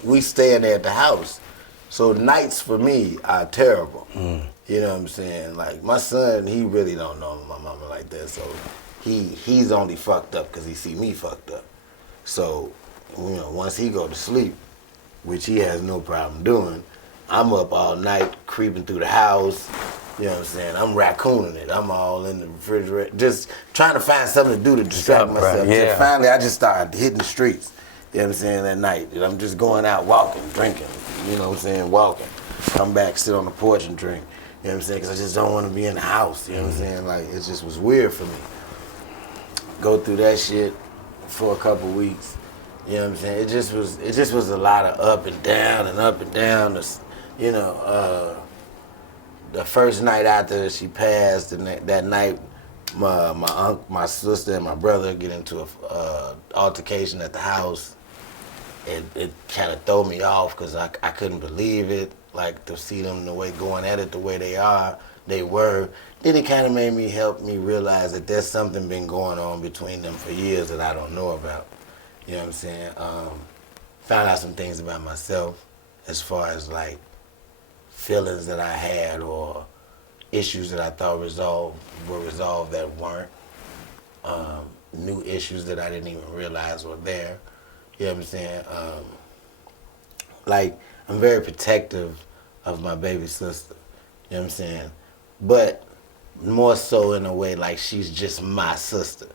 we staying there at the house. So nights for me are terrible. You know what I'm saying? Like, my son, he really don't know my mama like that. So he's only fucked up because he see me fucked up. So, once he go to sleep, which he has no problem doing, I'm up all night creeping through the house. You know what I'm saying? I'm raccooning it. I'm all in the refrigerator, just trying to find something to do to distract myself. Yeah. Till finally, I just started hitting the streets. You know what I'm saying? At night, and I'm just going out walking, drinking. You know what I'm saying? Walking. Come back, sit on the porch and drink. You know what I'm saying? Because I just don't want to be in the house. You know what I'm saying? Like, it just was weird for me. Go through that shit for a couple weeks. You know what I'm saying? It just was a lot of up and down and up and down. You know, the first night after she passed, and that night, my sister and my brother get into a altercation at the house. It kind of threw me off because I couldn't believe it. Like, to see them going at it the way they were. Then it kind of made me help me realize that there's something been going on between them for years that I don't know about. You know what I'm saying? Found out some things about myself as far as like feelings that I had or issues that I thought were resolved that weren't. New issues that I didn't even realize were there. You know what I'm saying? Like, I'm very protective of my baby sister. You know what I'm saying? But more so in a way like she's just my sister.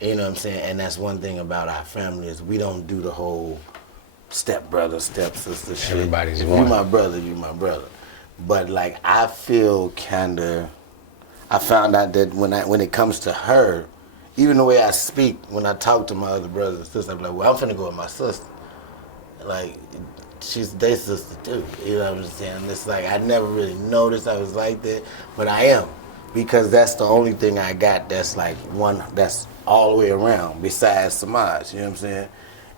You know what I'm saying? And that's one thing about our family is we don't do the whole stepbrother, stepsister shit. Everybody's if one. you my brother, you my brother. But like, I feel I found out that when it comes to her, even the way I speak, when I talk to my other brothers and sisters, I'm like, well, I'm finna go with my sister. Like, she's their sister too. You know what I'm saying? And it's like, I never really noticed I was like that, but I am. Because that's the only thing I got that's like one, that's all the way around, besides Samaj, you know what I'm saying?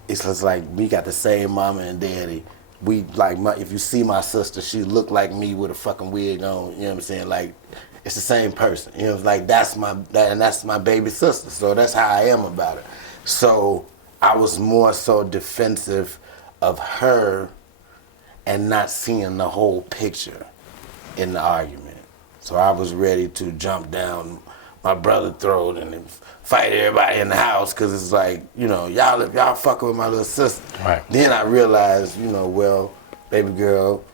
It's just like, we got the same mama and daddy. We, like, if you see my sister, she look like me with a fucking wig on, you know what I'm saying? Like, it's the same person, you know, like, that's my baby sister, so that's how I am about it. So I was more so defensive of her and not seeing the whole picture in the argument. So I was ready to jump down my brother's throat and fight everybody in the house, because it's like, you know, y'all fucking with my little sister. Right. Then I realized, you know, well, baby girl,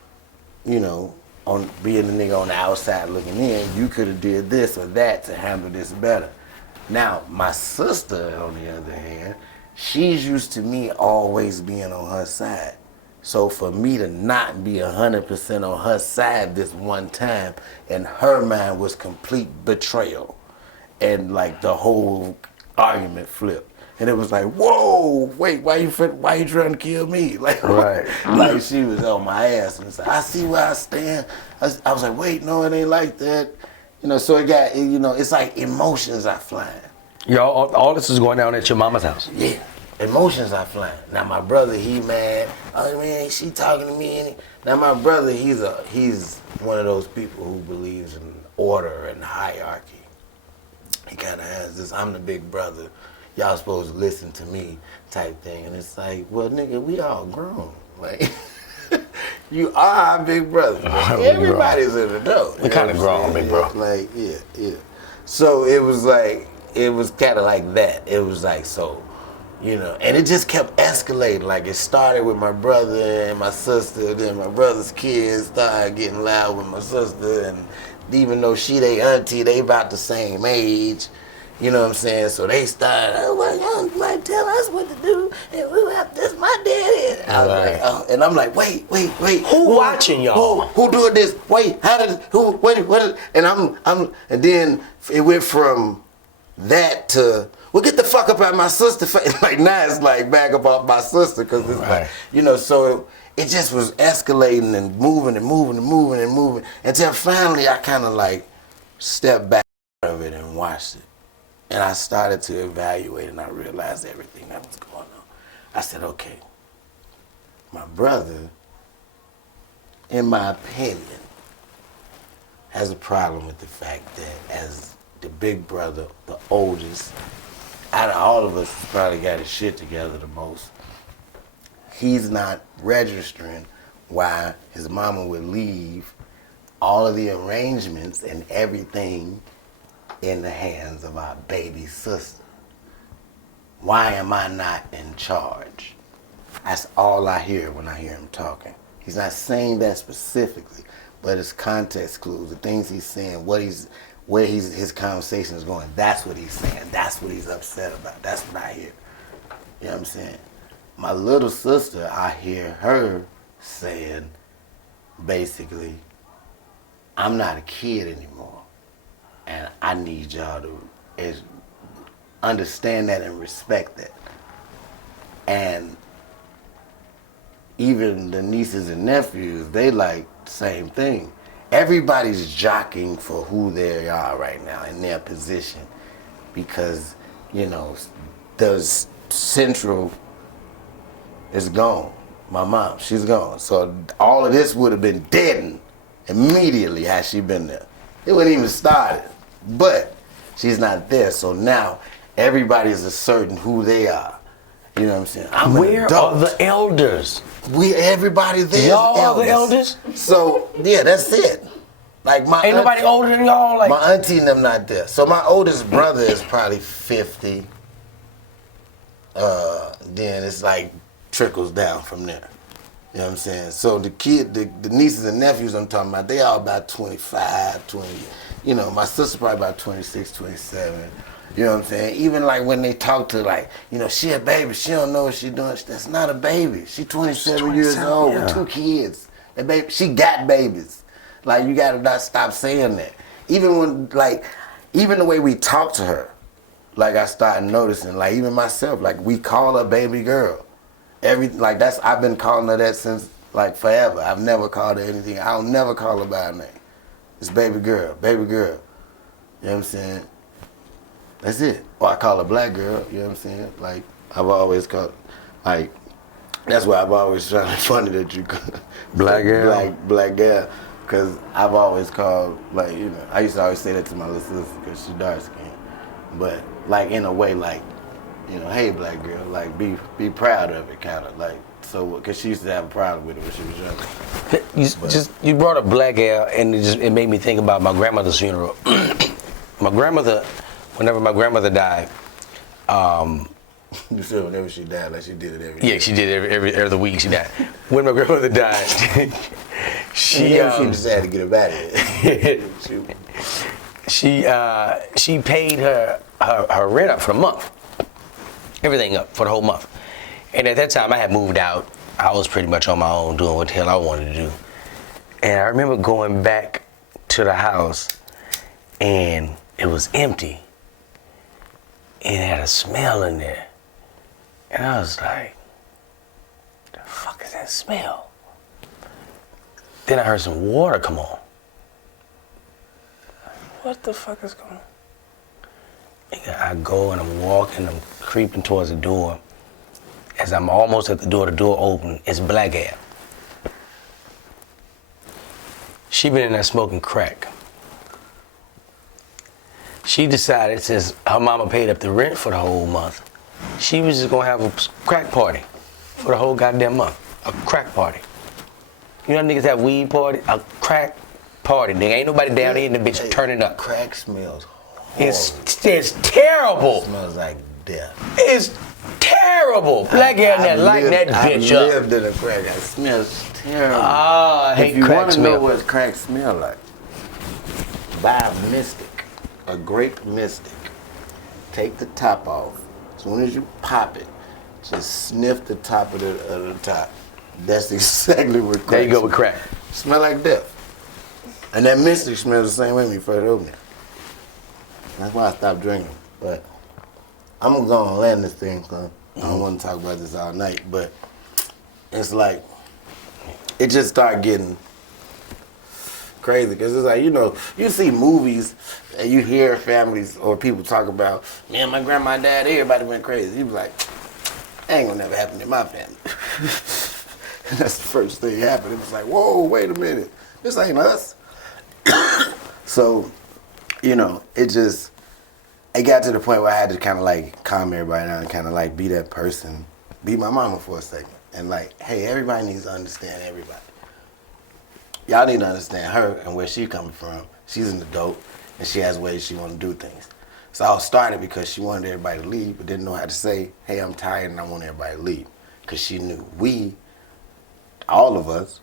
you know, on being the nigga on the outside looking in, you could have did this or that to handle this better. Now, my sister, on the other hand, she's used to me always being on her side. So for me to not be 100% on her side this one time, in her mind was complete betrayal. And like, the whole argument flipped. And it was like, whoa, wait, why you trying to kill me? Like, Right. Like, she was on my ass. And it's like, I see where I stand. I was like, wait, no, it ain't like that. You know, so it got, you know, it's like emotions are flying. Y'all, all this is going down at your mama's house. Yeah, emotions are flying. Now my brother, he mad. Oh man, she talking to me. Now my brother, he's one of those people who believes in order and hierarchy. He kind of has this, I'm the big brother, y'all supposed to listen to me type thing. And it's like, well, nigga, we all grown. Like, you are our big brother. Everybody's an adult. We kind of grown, big bro. Like, yeah. So it was kind of like that. It was like, so, you know, and it just kept escalating. Like, it started with my brother and my sister, then my brother's kids started getting loud with my sister, and even though she they auntie, they about the same age, you know what I'm saying? So they started, oh, well, you might tell us what to do, and we have this, my daddy. I was like, oh, and I'm like, wait. Who watching y'all? Who doing this? Wait, how did, who, what, and and then it went from that to, well, get the fuck up out of my sister face. Like, now it's like back up off my sister, because it's like, you know, so it just was escalating and moving until finally I kind of like stepped back out of it and watched it. And I started to evaluate, and I realized everything that was going on. I said, okay, my brother, in my opinion, has a problem with the fact that as the big brother, the oldest, out of all of us, he's probably got his shit together the most. He's not registering why his mama would leave all of the arrangements and everything in the hands of our baby sister. Why am I not in charge? That's all I hear when I hear him talking. He's not saying that specifically, but it's context clues, the things he's saying, where his conversation is going. That's what he's saying. That's what he's upset about. That's what I hear. You know what I'm saying? My little sister, I hear her saying, basically, I'm not a kid anymore, and I need y'all to understand that and respect that. And even the nieces and nephews, they like the same thing. Everybody's jockeying for who they are right now in their position because, you know, there's Central is gone. My mom, she's gone. So all of this would have been deadened immediately had she been there. It wouldn't even started. But she's not there. So now everybody's asserting who they are. You know what I'm saying? I'm an Where adult. are the elders? Everybody there. Y'all are the elders? So yeah, that's it. Like my Ain't nobody older than y'all? Like, my auntie and them not there. So my oldest brother is probably 50. Then it's like trickles down from there. You know what I'm saying? So the nieces and nephews I'm talking about, they all about 25, 20. You know, my sister probably about 26, 27. You know what I'm saying? Even like when they talk to like, you know, she a baby, she don't know what she doing. That's not a baby. She 27 years old with 2 kids. That baby, she got babies. Like you gotta not stop saying that. Even when even the way we talk to her, like I started noticing, like even myself, like we call her baby girl. I've been calling her that since like forever. I've never called her anything. I'll never call her by her name. It's baby girl, baby girl. You know what I'm saying? That's it. Or I call her black girl, you know what I'm saying? Like I've always called, like, that's why I've always tried to be funny that you call black girl? Black girl. Cause I've always called, like, you know, I used to always say that to my little sister because she's dark skinned. But like in a way, like, you know, hey black girl, like be proud of it, kind of like. So, cause she used to have a problem with it when she was younger. You brought up black girl, and it made me think about my grandmother's funeral. My grandmother, whenever my grandmother died, You said whenever she died, like she did it every yeah, day. she did every other week. She died. When my grandmother died, she she just had to get it back. she paid her rent up for the month, everything up for the whole month. And at that time, I had moved out. I was pretty much on my own, doing what the hell I wanted to do. And I remember going back to the house, and it was empty, and it had a smell in there. And I was like, the fuck is that smell? Then I heard some water come on. What the fuck is going on? And I go and I'm walking, I'm creeping towards the door. As I'm almost at the door open, it's black air. She been in there smoking crack. She decided, since her mama paid up the rent for the whole month, she was just gonna have a crack party for the whole goddamn month. A crack party. You know niggas have weed party? A crack party. Nigga, ain't nobody down here in the bitch turning up. Crack smells horrible. It's terrible. It smells like death. It's terrible. Black hair that light that bitch up. I lived in a crack. It smells terrible. I hate if you crack want to smell. know what crack smell like, buy a mystic, a grape mystic. Take the top off. As soon as you pop it, just sniff the top of the top. That's exactly what crack There you go with smells. crack. Smell like death. And that mystic smells the same way when you first open it. That's why I stopped drinking. But I'm gonna go and land this thing, cause I don't want to talk about this all night. But it's like, it just started getting crazy. Cause it's like, you know, you see movies and you hear families or people talk about, man, my grandma died, everybody went crazy. You be like, that ain't gonna never happen in my family. And that's the first thing that happened. It was like, whoa, wait a minute. This ain't us. So, you know, it got to the point where I had to kind of like calm everybody down and kind of like be that person, be my mama for a second. And like, hey, everybody needs to understand everybody. Y'all need to understand her and where she coming from. She's an adult and she has ways she want to do things. So I started because she wanted everybody to leave, but didn't know how to say, hey, I'm tired and I want everybody to leave. Because she knew we all of us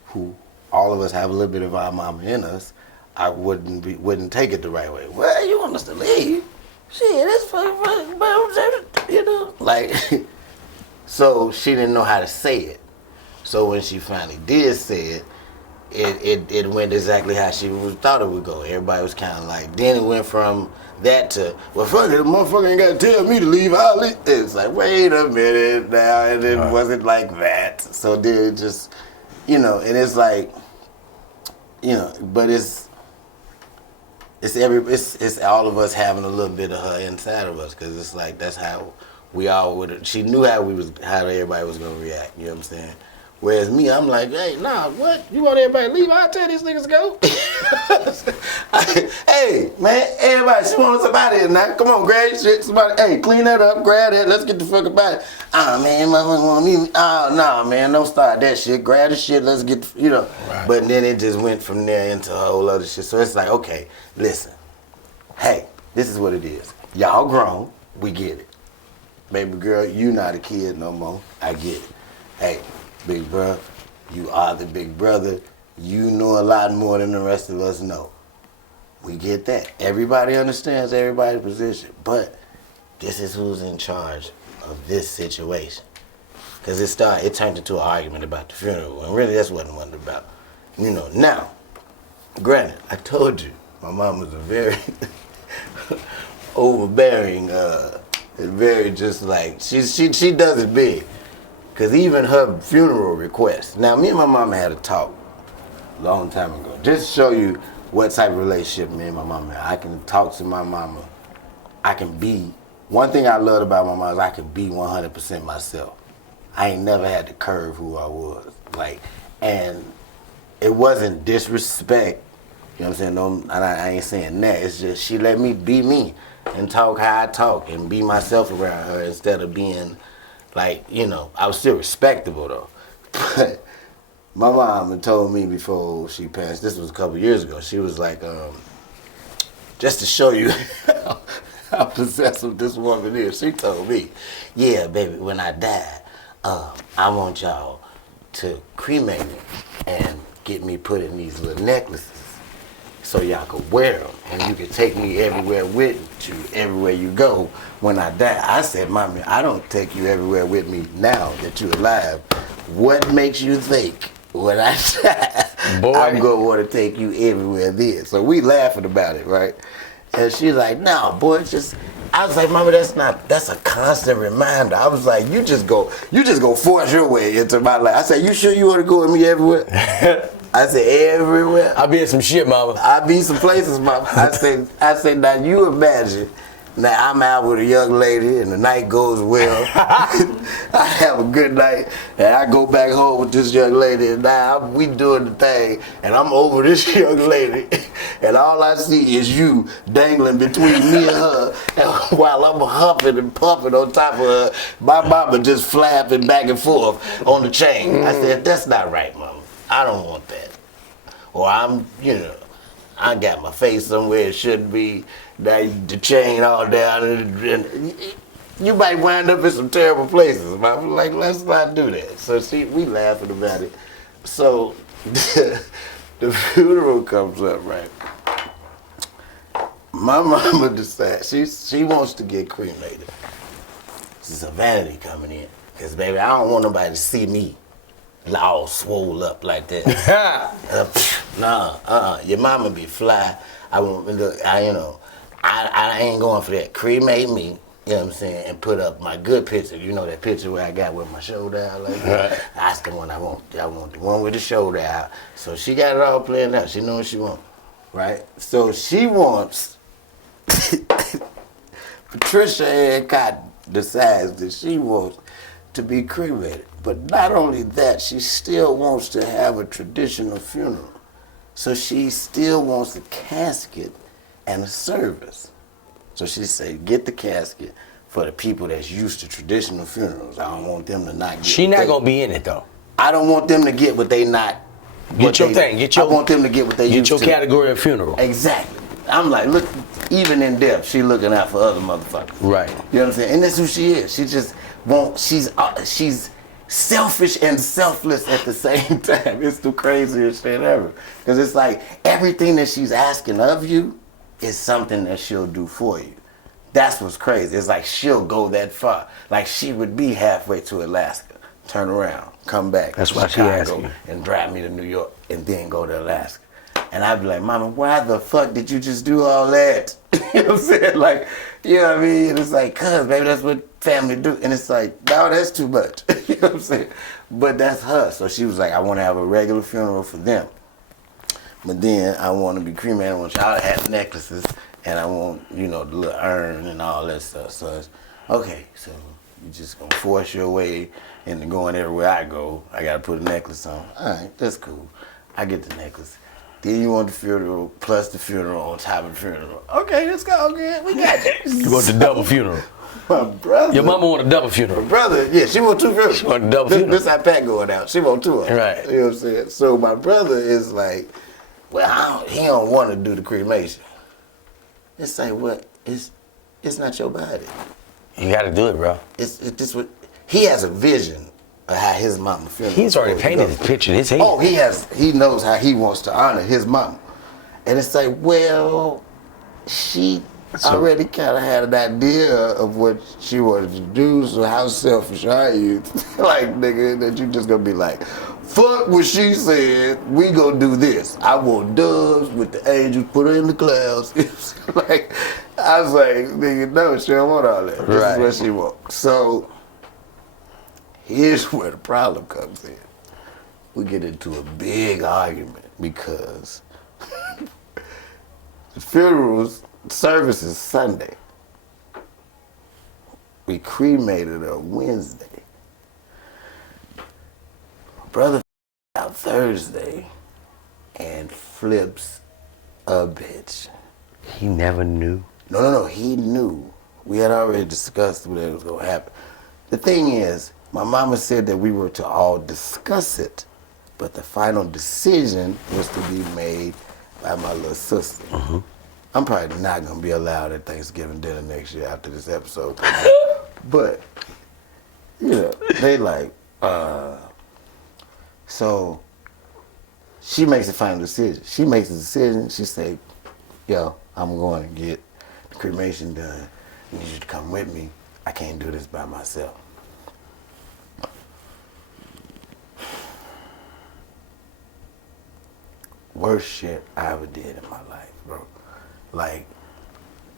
have a little bit of our mama in us, I wouldn't take it the right way. Well, you want us to leave? Shit, that's fucking, you know, like. So she didn't know how to say it. So when she finally did say it, it went exactly how she thought it would go. Everybody was kind of like. Then it went from that to, well, fuck it, the motherfucker ain't got to tell me to leave. I'll leave. It's like, wait a minute now, and it wasn't like that. So then it just, you know, and it's like, you know, but it's all of us having a little bit of her inside of us, because it's like that's how we all would. She knew how everybody was gonna react. You know what I'm saying? Whereas me, I'm like, hey, nah, what? You want everybody to leave? I'll tell these niggas to go. Hey, man, everybody, she wants somebody in now. Come on, grab your shit. Somebody, hey, clean that up, grab that. Let's get the fuck about it. Ah, man, motherfucker want me. Oh, nah, man, don't start that shit. Grab the shit. Let's get, you know. Right. But then it just went from there into a whole other shit. So it's like, okay, listen. Hey, this is what it is. Y'all grown. We get it. Baby girl, you not a kid no more. I get it. Hey, big bro, you are the big brother. You know a lot more than the rest of us know. We get that. Everybody understands everybody's position, but this is who's in charge of this situation. Because it turned into an argument about the funeral, and really that's what it was about. You know, now, granted, I told you, my mom was a very overbearing, very just like, she does it big. Because even her funeral request. Now, me and my mama had a talk a long time ago. Just to show you what type of relationship me and my mama had. I can talk to my mama. I can be. One thing I loved about my mama is I could be 100% myself. I ain't never had to curve who I was. Like, and it wasn't disrespect. You know what I'm saying? No, I ain't saying that. It's just she let me be me and talk how I talk and be myself around her instead of being. Like, you know, I was still respectable though. But my mom had told me before she passed, this was a couple years ago, she was like, just to show you how possessive this woman is, she told me, yeah, baby, when I die, I want y'all to cremate me and get me put in these little necklaces so y'all could wear them and you could take me everywhere with you, everywhere you go when I die. I said, Mommy, I don't take you everywhere with me now that you're alive. What makes you think when I die, I'm going to want to take you everywhere then? So we laughing about it, right? And she's like, no, boy, just, I was like, Mama, that's a constant reminder. I was like, you just go force your way into my life. I said, you sure you want to go with me everywhere? I said, everywhere. I'll be in some shit, Mama. I'll be some places, Mama. I said, now you imagine, now I'm out with a young lady and the night goes well. I have a good night and I go back home with this young lady and now we doing the thing and I'm over this young lady and all I see is you dangling between me and her and while I'm huffing and puffing on top of her, my mama just flapping back and forth on the chain. I said, that's not right, Mama. I don't want that. Or I'm, you know, I got my face somewhere it shouldn't be. Now the chain all down, and you might wind up in some terrible places. I'm like, let's not do that. So we laughing about it. So the funeral comes up, right? My mama decides she wants to get cremated. This is a vanity coming in, cause baby, I don't want nobody to see me all swole up like that. Your mama be fly. I ain't going for that. Cremate me, you know what I'm saying, and put up my good picture. You know that picture where I got with my shoulder out like that? Right. That's the one I want. I want the one with the shoulder out. So she got it all planned out. She knows what she wants, right? So she wants, Patricia Hancock decides that she wants to be cremated. But not only that, she still wants to have a traditional funeral. So she still wants a casket and a service. So she said, get the casket for the people that's used to traditional funerals. I don't want them to not get. She not gonna be in it though. I don't want them to get what they not. Get your thing. I want them to get what they used to. Get your category of funeral. Exactly. I'm like, look, even in death, she looking out for other motherfuckers. Right. You know what I'm saying? And that's who she is. She just won't. She's selfish and selfless at the same time. It's the craziest shit ever. Because it's like everything that she's asking of you is something that she'll do for you. That's what's crazy. It's like she'll go that far. Like she would be halfway to Alaska, turn around, come back. That's to why she Chicago, asked you. and drive me to New York and then go to Alaska. And I'd be like, Mama, why the fuck did you just do all that? You know what I'm saying? Like, you know what I mean? And it's like, cuz, baby, that's what family do. And it's like, no, that's too much. You know what I'm saying? But that's her. So she was like, I want to have a regular funeral for them. But then I want to be cremated. I want y'all to have necklaces. And I want, you know, the little urn and all that stuff. So it's, okay, so you just going to force your way into going everywhere I go. I got to put a necklace on. All right, that's cool. I get the necklace. Then you want the funeral plus the funeral on top of the funeral. Okay, let's go. Okay, we got this. You want the double funeral. My brother. Your mama want a double funeral. Brother, yeah, she want 2 funerals. She want a double funeral. This how Pat going out. She want 2 of them. Right. You know what I'm saying? So my brother is like, well, he don't want to do the cremation. It's like, what? It's not your body. You got to do it, bro. It's just what he has a vision of how his mama funeral. He's already painted his picture in his head. Oh, he knows how he wants to honor his mama. And it's like, well, she already kind of had an idea of what she wanted to do, so how selfish are you? Like, nigga, that you just gonna be like, fuck what she said, we gonna do this. I want doves with the angels, put her in the clouds. Like, I was like, nigga, no, she don't want all that. This is what she wants. So, here's where the problem comes in. We get into a big argument because the funeral service is Sunday. We cremated on Wednesday. My brother out Thursday and flips a bitch. He never knew. No, he knew. We had already discussed what was gonna happen. The thing is, my mama said that we were to all discuss it, but the final decision was to be made by my little sister. Mm-hmm. I'm probably not gonna be allowed at Thanksgiving dinner next year after this episode. But, you know, they like, so she makes the final decision. She makes the decision, she say, yo, I'm going to get the cremation done. I need you to come with me. I can't do this by myself. Worst shit I ever did in my life, bro. Like,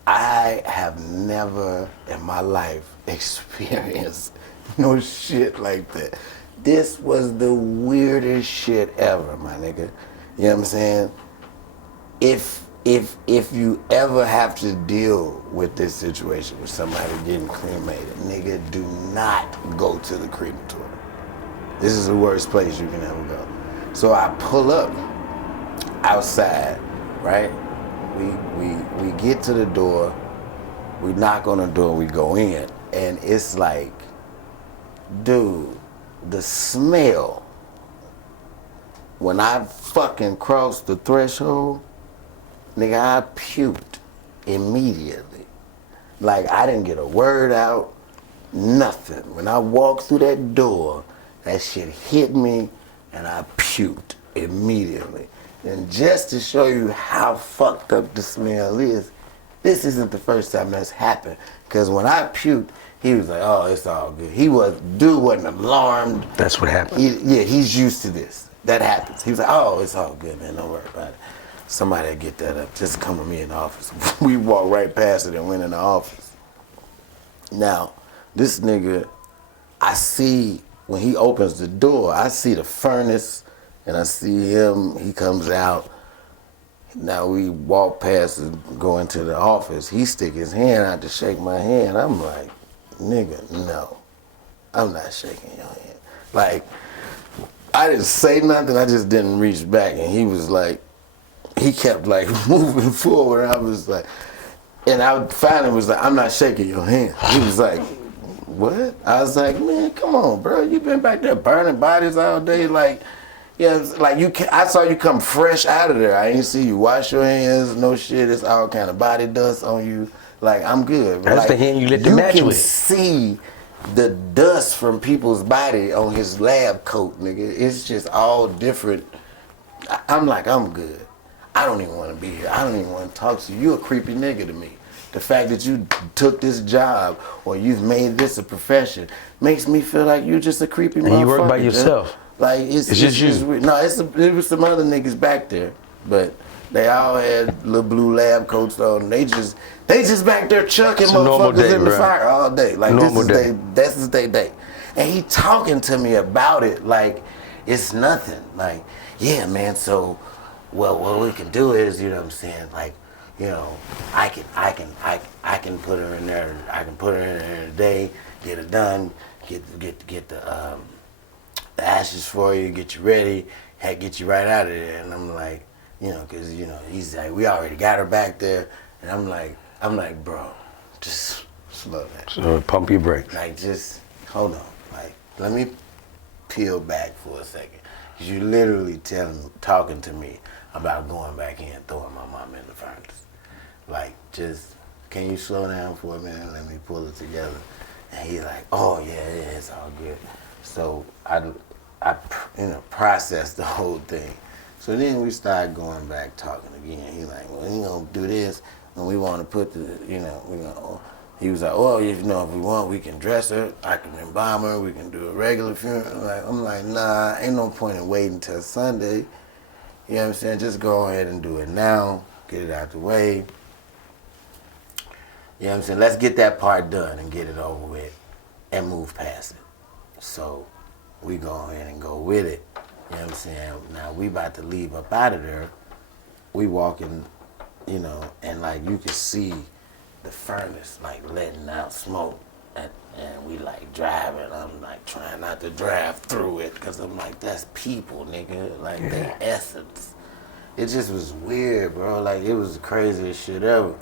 I have never in my life experienced no shit like that. This was the weirdest shit ever, my nigga. You know what I'm saying? If you ever have to deal with this situation with somebody getting cremated, nigga, do not go to the crematorium. This is the worst place you can ever go. So I pull up outside, right? We get to the door, we knock on the door, we go in, and it's like, dude, the smell, when I fucking crossed the threshold, nigga, I puked immediately. Like, I didn't get a word out, nothing. When I walked through that door, that shit hit me, and I puked immediately. And just to show you how fucked up the smell is, this isn't the first time that's happened. Because when I puked, he was like, oh, it's all good. Dude wasn't alarmed. That's what happened. He's used to this. That happens. He was like, oh, it's all good, man, don't worry about it. Somebody get that up. Just come with me in the office. We walked right past it and went in the office. Now, this nigga, I see, when he opens the door, I see the furnace, and I see him, he comes out. Now we walk past and go into the office. He stick his hand out to shake my hand. I'm like, nigga, no. I'm not shaking your hand. Like, I didn't say nothing, I just didn't reach back. And he was like, he kept like moving forward. I was like, and I finally was like, I'm not shaking your hand. He was like, what? I was like, man, come on, bro. You been back there burning bodies all day, like, yeah, like I saw you come fresh out of there. I ain't see you wash your hands, no shit. It's all kind of body dust on you. Like, I'm good. That's like, the hand you lit the match with. You can see the dust from people's body on his lab coat, nigga. It's just all different. I'm like, I'm good. I don't even want to be here. I don't even want to talk to you. You're a creepy nigga to me. The fact that you took this job or you've made this a profession makes me feel like you're just a creepy motherfucker. And you work by yourself. Dude. Like it's just you. No, it was some other niggas back there, but they all had little blue lab coats on. They just back there chucking motherfuckers in the fire all day. Like this is their day. And he talking to me about it like it's nothing. Like, yeah, man. So, well, what we can do is, you know what I'm saying, like, you know, I can put her in there. I can put her in there today, get it done, get the ashes for you, get you ready, get you right out of there. And I'm like, you know, cause you know he's like, we already got her back there, and I'm like, bro, just slow down. So pump your brakes. Like, just hold on. Like, let me peel back for a second. Cause you literally talking to me about going back in and throwing my mom in the furnace. Like, just, can you slow down for a minute and let me pull it together? And he like, oh yeah, it's all good. So I processed the whole thing. So then we started going back talking again. He like, well, you gonna do this, and we want to put the, you know, he was like, oh, if we want, we can dress her. I can embalm her. We can do a regular funeral. I'm like, nah, ain't no point in waiting till Sunday. You know what I'm saying? Just go ahead and do it now. Get it out the way. You know what I'm saying? Let's get that part done and get it over with and move past it. So we go ahead and go with it. You know what I'm saying? Now we about to leave up out of there. We walking, you know, and like you can see the furnace like letting out smoke. And we like driving. I'm like trying not to drive through it because I'm like, that's people, nigga. Like their essence. It just was weird, bro. Like it was the craziest shit ever.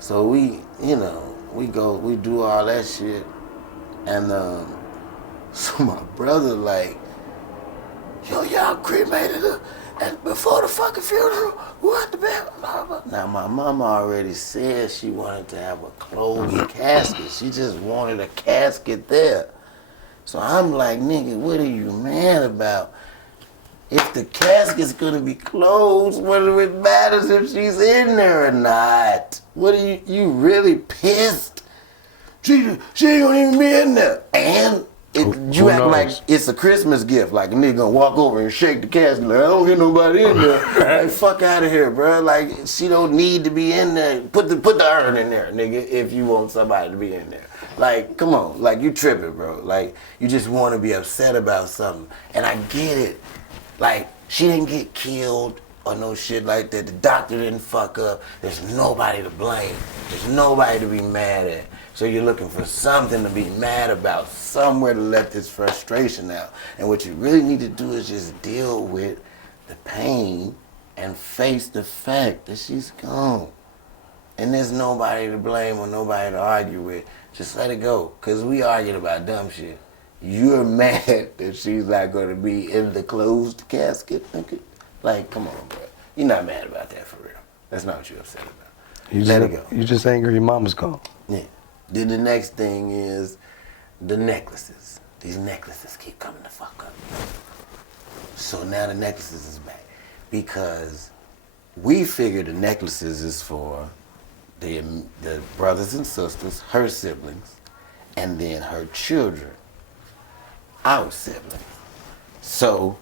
So we, you know, we do all that shit. And so my brother like, yo, y'all cremated her, and before the fucking funeral, what the bed? Now my mama already said she wanted to have a closed casket. She just wanted a casket there. So I'm like, nigga, what are you mad about? If the casket's gonna be closed, whether it matters if she's in there or not. What are you really pissed? She ain't gonna even be in there. And you act like it's a Christmas gift, like a nigga gonna walk over and shake the casket like, I don't hear nobody in there. Like, fuck out of here, bro. Like, she don't need to be in there. Put the urn in there, nigga, if you want somebody to be in there. Like, come on, like, you tripping, bro. Like, you just want to be upset about something. And I get it. Like, she didn't get killed or no shit like that. The doctor didn't fuck up. There's nobody to blame. There's nobody to be mad at. So you're looking for something to be mad about, somewhere to let this frustration out. And what you really need to do is just deal with the pain and face the fact that she's gone. And there's nobody to blame or nobody to argue with. Just let it go. Because we arguing about dumb shit. You're mad that she's not going to be in the closed casket. Like, come on, bro. You're not mad about that for real. That's not what you're upset about. Let it go. You just angry your mama's gone. Yeah. Then the next thing is the necklaces. These necklaces keep coming the fuck up. So now the necklaces is back. Because we figured the necklaces is for the brothers and sisters, her siblings, and then her children, our siblings. So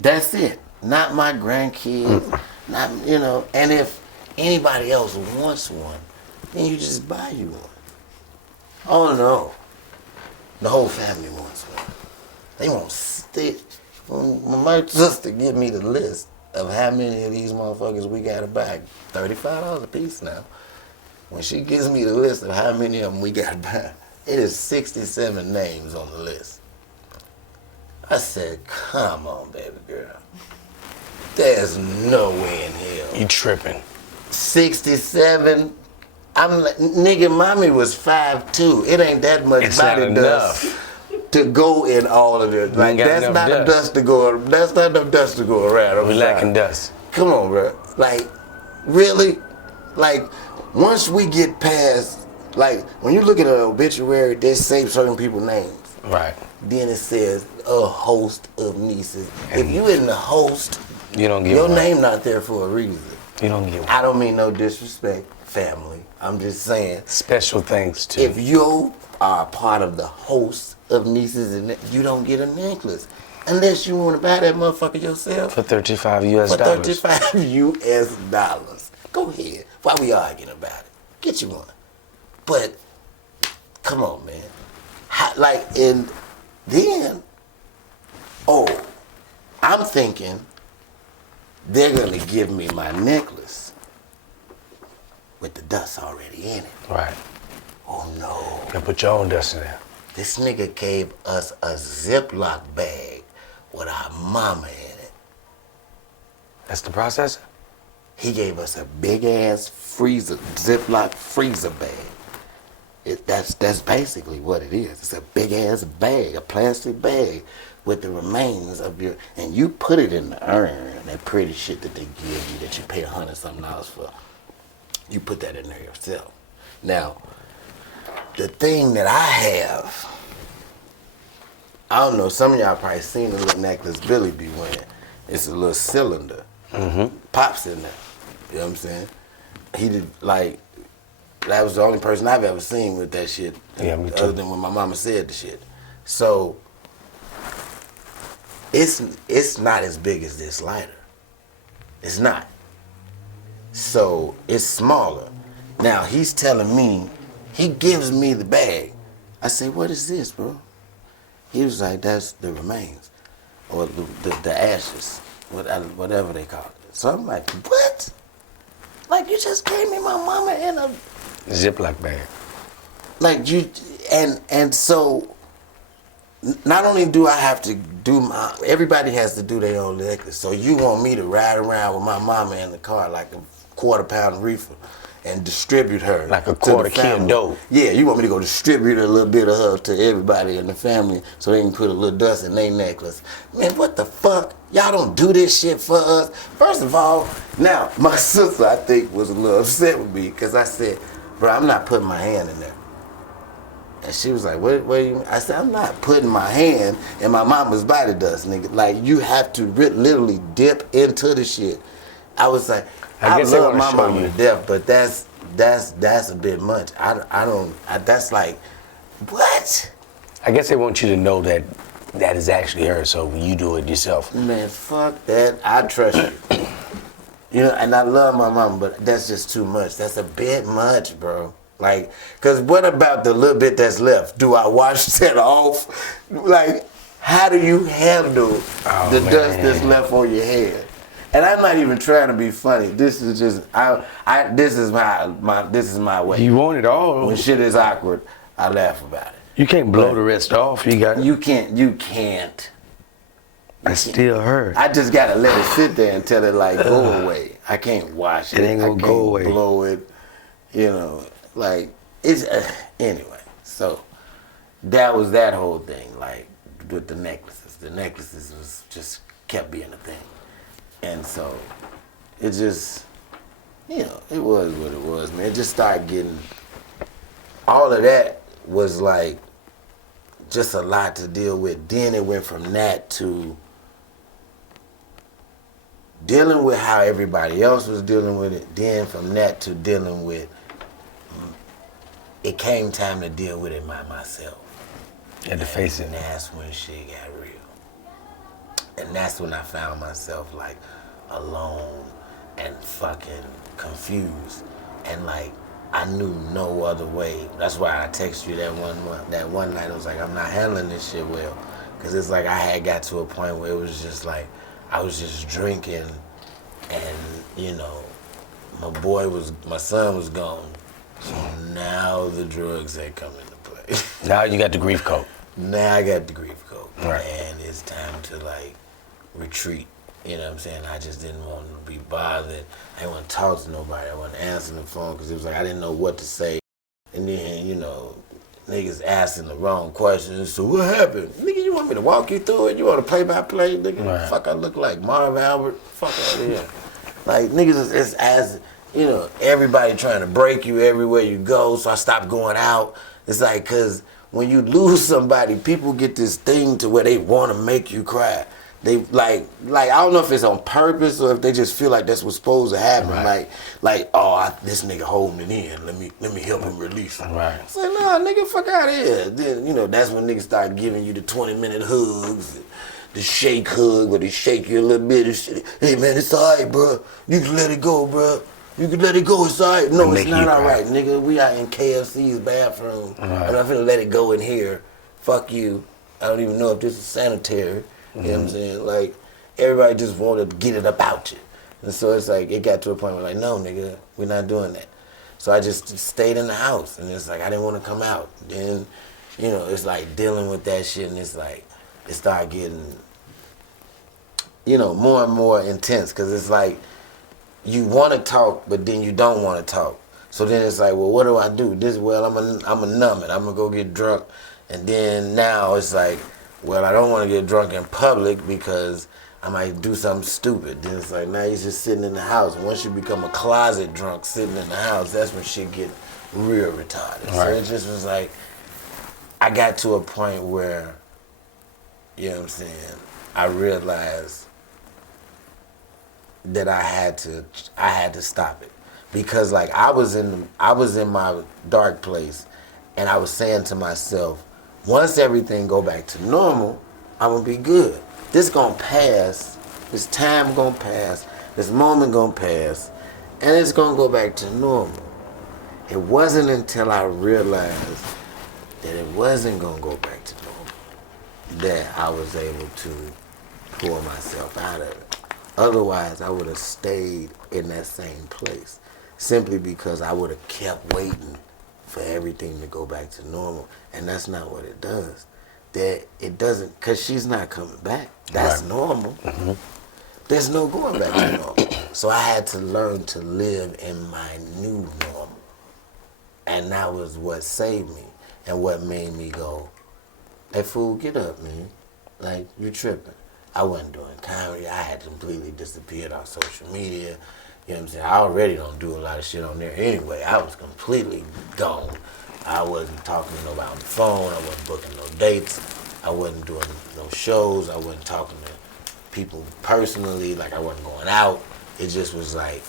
that's it. Not my grandkids, not, you know, and if anybody else wants one, then you just buy you one. Oh no, the whole family wants one. They want stick. When my sister give me the list of how many of these motherfuckers we gotta buy, $35 a piece now. When she gives me the list of how many of them we gotta buy, it is 67 names on the list. I said, come on, baby girl. There's no way in hell. You tripping. 67. I'm like, nigga, mommy was 5'2". It ain't that much It's body not dust enough. to go in all of it. Like, that's not enough dust to go. That's not enough dust to go around. We lacking dust. Come on, bro. Like, really? Like, once we get past Like, when you look at an obituary, they say certain people's names. Right. Then it says a host of nieces. If you in the host, You don't get your one. name not there for a reason. You don't get one. I don't mean no disrespect, family. I'm just saying, Special thanks to. if you are part of the host of nieces, and you don't get a necklace. Unless you want to buy that motherfucker yourself. For 35 US For dollars. 35 US dollars. Go ahead. Why we arguing about it? Get you one. But, come on, man. And then, I'm thinking they're going to give me my necklace with the dust already in it. Right. Oh, no. You put your own dust in there. This nigga gave us a Ziploc bag with our mama in it. That's the processor? He gave us a big ass freezer, Ziploc freezer bag. That's basically what it is. It's a big ass bag, a plastic bag with the remains of your, and you put it in the urn, that pretty shit that they give you that you pay $100-something for. You put that in there yourself. Now, the thing that I have, I don't know, some of y'all probably seen the little necklace Billy be wearing. It's a little cylinder. Pops in there. You know what I'm saying? He did, like, that was the only person I've ever seen with that shit. Yeah, me too. Other than when my mama said the shit. So, it's not as big as this lighter. It's not. So, it's smaller. Now, he's telling me, he gives me the bag. I say, what is this, bro? He was like, that's the remains, or the ashes, whatever they call it. So I'm like, what? Like, you just gave me my mama in a Ziploc bag. like you, and so not only do I have to do everybody has to do their own necklace. So you want me to ride around with my mama in the car like a quarter-pound reefer and distribute her Like a to the quarter kilo family. dope. Yeah, you want me to go distribute a little bit of her to everybody in the family so they can put a little dust in their necklace. Man, what the fuck? Y'all don't do this shit for us. First of all, now, my sister, I think, was a little upset with me because I said, bro, I'm not putting my hand in there. And she was like, what do you mean? I said, I'm not putting my hand in my mama's body dust, nigga. Like, you have to literally dip into the shit. I was like, I guess they love wanna my show mama you. to death, but that's a bit much. That's like, what? I guess they want you to know that that is actually her, so you do it yourself. Man, fuck that. I trust you. You know, and I love my mama, but that's just too much. That's a bit much, bro. Like, cause what about the little bit that's left? Do I wash that off? Like, how do you handle the dust that's left on your head? And I'm not even trying to be funny. This is just this is my way. You want it all. When shit is awkward, I laugh about it. You can't blow the rest off. You got. You can't. I still hurt. I just gotta let it sit there until it like go away. I can't wash it. It ain't gonna I can't go away. Blow it. You know, like it's anyway. So that was that whole thing. Like with the necklaces. The necklaces was just kept being a thing. And so, it just, you know, it was what it was, man. It just started getting, all of that was like, just a lot to deal with. Then it went from that to dealing with how everybody else was dealing with it. Then from that to dealing with, it came time to deal with it by myself. You had to face it. And that's when shit got real. And that's when I found myself like alone and fucking confused. And like I knew no other way. That's why I texted you that one night. I was like, I'm not handling this shit well. Cause it's like I had got to a point where it was just like I was just drinking and you know, my son was gone. So now the drugs had come into play. Now you got the grief coat. Now I got the grief coat. Right. And it's time to like retreat. You know what I'm saying? I just didn't want to be bothered. I didn't want to talk to nobody. I wasn't answering the phone because it was like I didn't know what to say. And then, you know, niggas asking the wrong questions. So what happened? Nigga, you want me to walk you through it? You want to play-by-play? Nigga, Right. fuck, I look like Marv Albert. Fuck out of here. Like, niggas is as you know, everybody trying to break you everywhere you go, so I stopped going out. It's like, because when you lose somebody, people get this thing to where they want to make you cry. They like I don't know if it's on purpose or if they just feel like that's what's supposed to happen. Right. This nigga holding it in. Let me help him release it. Right. It's like, nah, nigga, fuck out of here. Then, you know, that's when niggas start giving you the 20-minute hugs, the shake hug, where they shake you a little bit and shit. Hey man, it's alright, bro. You can let it go, bro. You can let it go, it's alright. No, it's not alright, nigga. We out in KFC's bathroom. Right. I'm not finna let it go in here. Fuck you. I don't even know if this is sanitary. You know what I'm saying? Like, everybody just wanted to get it about you. And so it's like, it got to a point where like, no, nigga, we're not doing that. So I just stayed in the house, and it's like, I didn't want to come out. Then, you know, it's like dealing with that shit, and it's like, it started getting, you know, more and more intense, because it's like, you want to talk, but then you don't want to talk. So then it's like, well, what do I do? I'm a numb it. I'm going to go get drunk. And then now it's like, well, I don't want to get drunk in public because I might do something stupid. Then it's like, now you're just sitting in the house. And once you become a closet drunk sitting in the house, that's when shit get real retarded. Right. So it just was like, I got to a point where, you know what I'm saying, I realized that I had to stop it. Because like I was in my dark place, and I was saying to myself, once everything go back to normal, I'm gonna be good. This gonna pass, this time gonna pass, this moment gonna pass, and it's gonna go back to normal. It wasn't until I realized that it wasn't gonna go back to normal that I was able to pull myself out of it. Otherwise, I would have stayed in that same place, simply because I would have kept waiting for everything to go back to normal. And that's not what it does. That it doesn't, because she's not coming back. That's right. Normal. Mm-hmm. There's no going back to normal. So I had to learn to live in my new normal. And that was what saved me and what made me go, hey, fool, get up, man. Like, you tripping. I wasn't doing comedy. I had completely disappeared off social media. You know what I'm saying? I already don't do a lot of shit on there anyway. I was completely gone. I wasn't talking to nobody on the phone. I wasn't booking no dates. I wasn't doing no shows. I wasn't talking to people personally. Like, I wasn't going out. It just was like,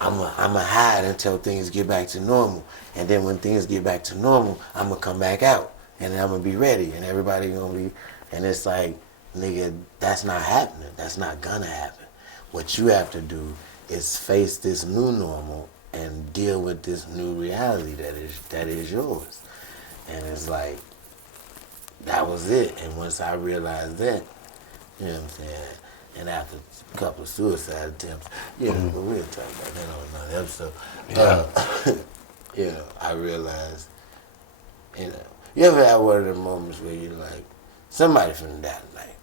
I'm a hide until things get back to normal. And then when things get back to normal, I'm going to come back out. And then I'm going to be ready. And everybody going to be, and it's like, nigga, that's not happening. That's not going to happen. What you have to do is face this new normal and deal with this new reality that is yours. And it's like, that was it. And once I realized that, you know what I'm saying, and after a couple of suicide attempts, you know, but we'll talk about that on another episode. You know, I realized, you know, you ever had one of them moments where you're like, somebody finna die tonight.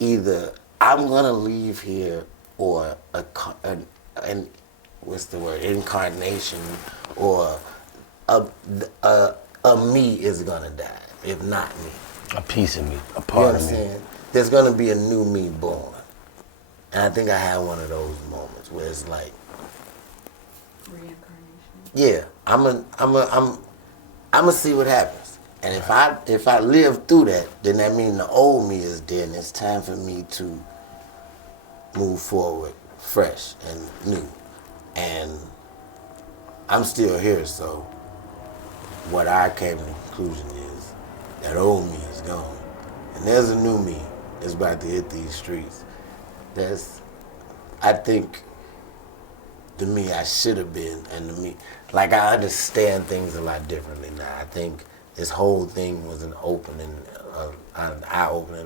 Either I'm gonna leave here, or an what's the word, incarnation, or a me is gonna die, if not me. A piece of me, a part of me. Saying? There's gonna be a new me born. And I think I had one of those moments where it's like, reincarnation. yeah, I'm see what happens. And if I live through that, then that means the old me is dead, and it's time for me to move forward fresh and new. And I'm still here, so what I came to the conclusion is that old me is gone. And there's a new me that's about to hit these streets. I think, the me I should have been, and the me, like, I understand things a lot differently now. I think this whole thing was an eye-opening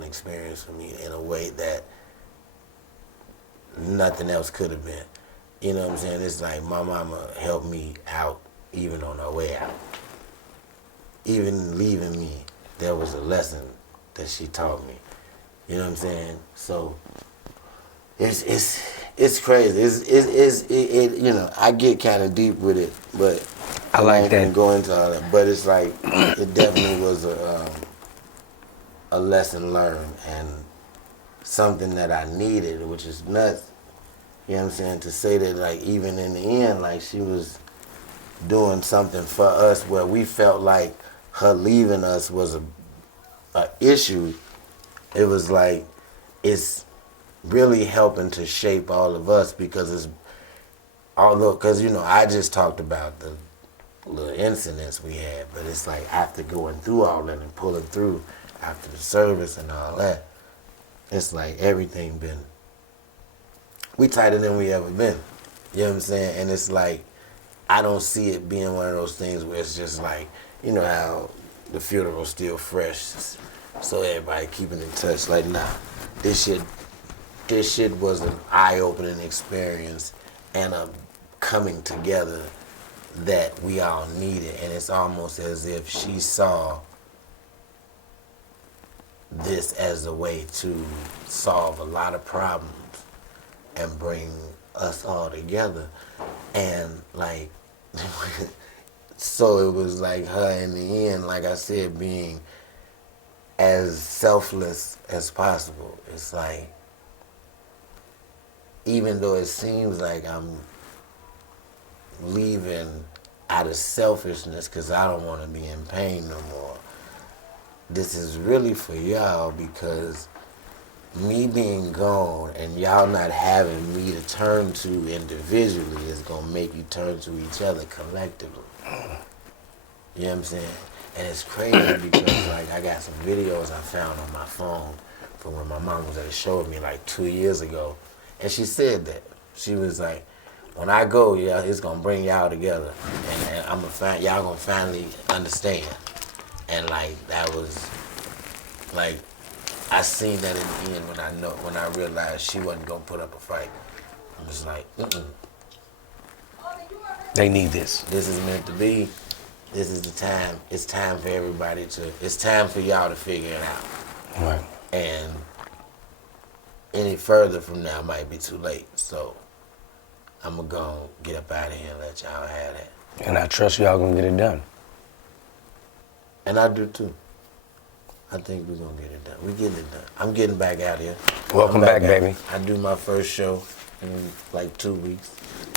experience for me in a way that nothing else could have been. You know what I'm saying? It's like my mama helped me out even on her way out. Even leaving me, there was a lesson that she taught me. You know what I'm saying? So it's crazy. It you know, I get kind of deep with it, but I like that. Go into all that. But it's like, it definitely was a lesson learned, and something that I needed, which is nuts. You know what I'm saying? To say that, like, even in the end, like, she was doing something for us where we felt like her leaving us was a issue. It was like, it's really helping to shape all of us because because, you know, I just talked about the little incidents we had, but it's like after going through all that and pulling through after the service and all that, it's like everything we tighter than we ever been. You know what I'm saying? And it's like, I don't see it being one of those things where it's just like, you know how the funeral's still fresh, so everybody keeping in touch. Like, nah, this shit was an eye-opening experience and a coming together that we all needed. And it's almost as if she saw this as a way to solve a lot of problems and bring us all together. And like, so it was like her in the end, like I said, being as selfless as possible. It's like, even though it seems like I'm leaving out of selfishness because I don't want to be in pain no more, this is really for y'all, because me being gone and y'all not having me to turn to individually is going to make you turn to each other collectively. You know what I'm saying? And it's crazy because, like, I got some videos I found on my phone from when my mom was at a show with me like 2 years ago. And she said that. She was like, when I go, yeah, it's going to bring y'all together. And y'all going to finally understand. And, like, that was, like, I seen that in the end when I realized she wasn't going to put up a fight. I was like, They need this. This is meant to be. This is the time. It's time for everybody it's time for y'all to figure it out. Right. And any further from now might be too late. So I'm going to go get up out of here and let y'all have that. And I trust y'all gonna get it done. And I do too. I think we're going to get it done. We're getting it done. I'm getting back out here. Welcome back, baby. I do my first show in like 2 weeks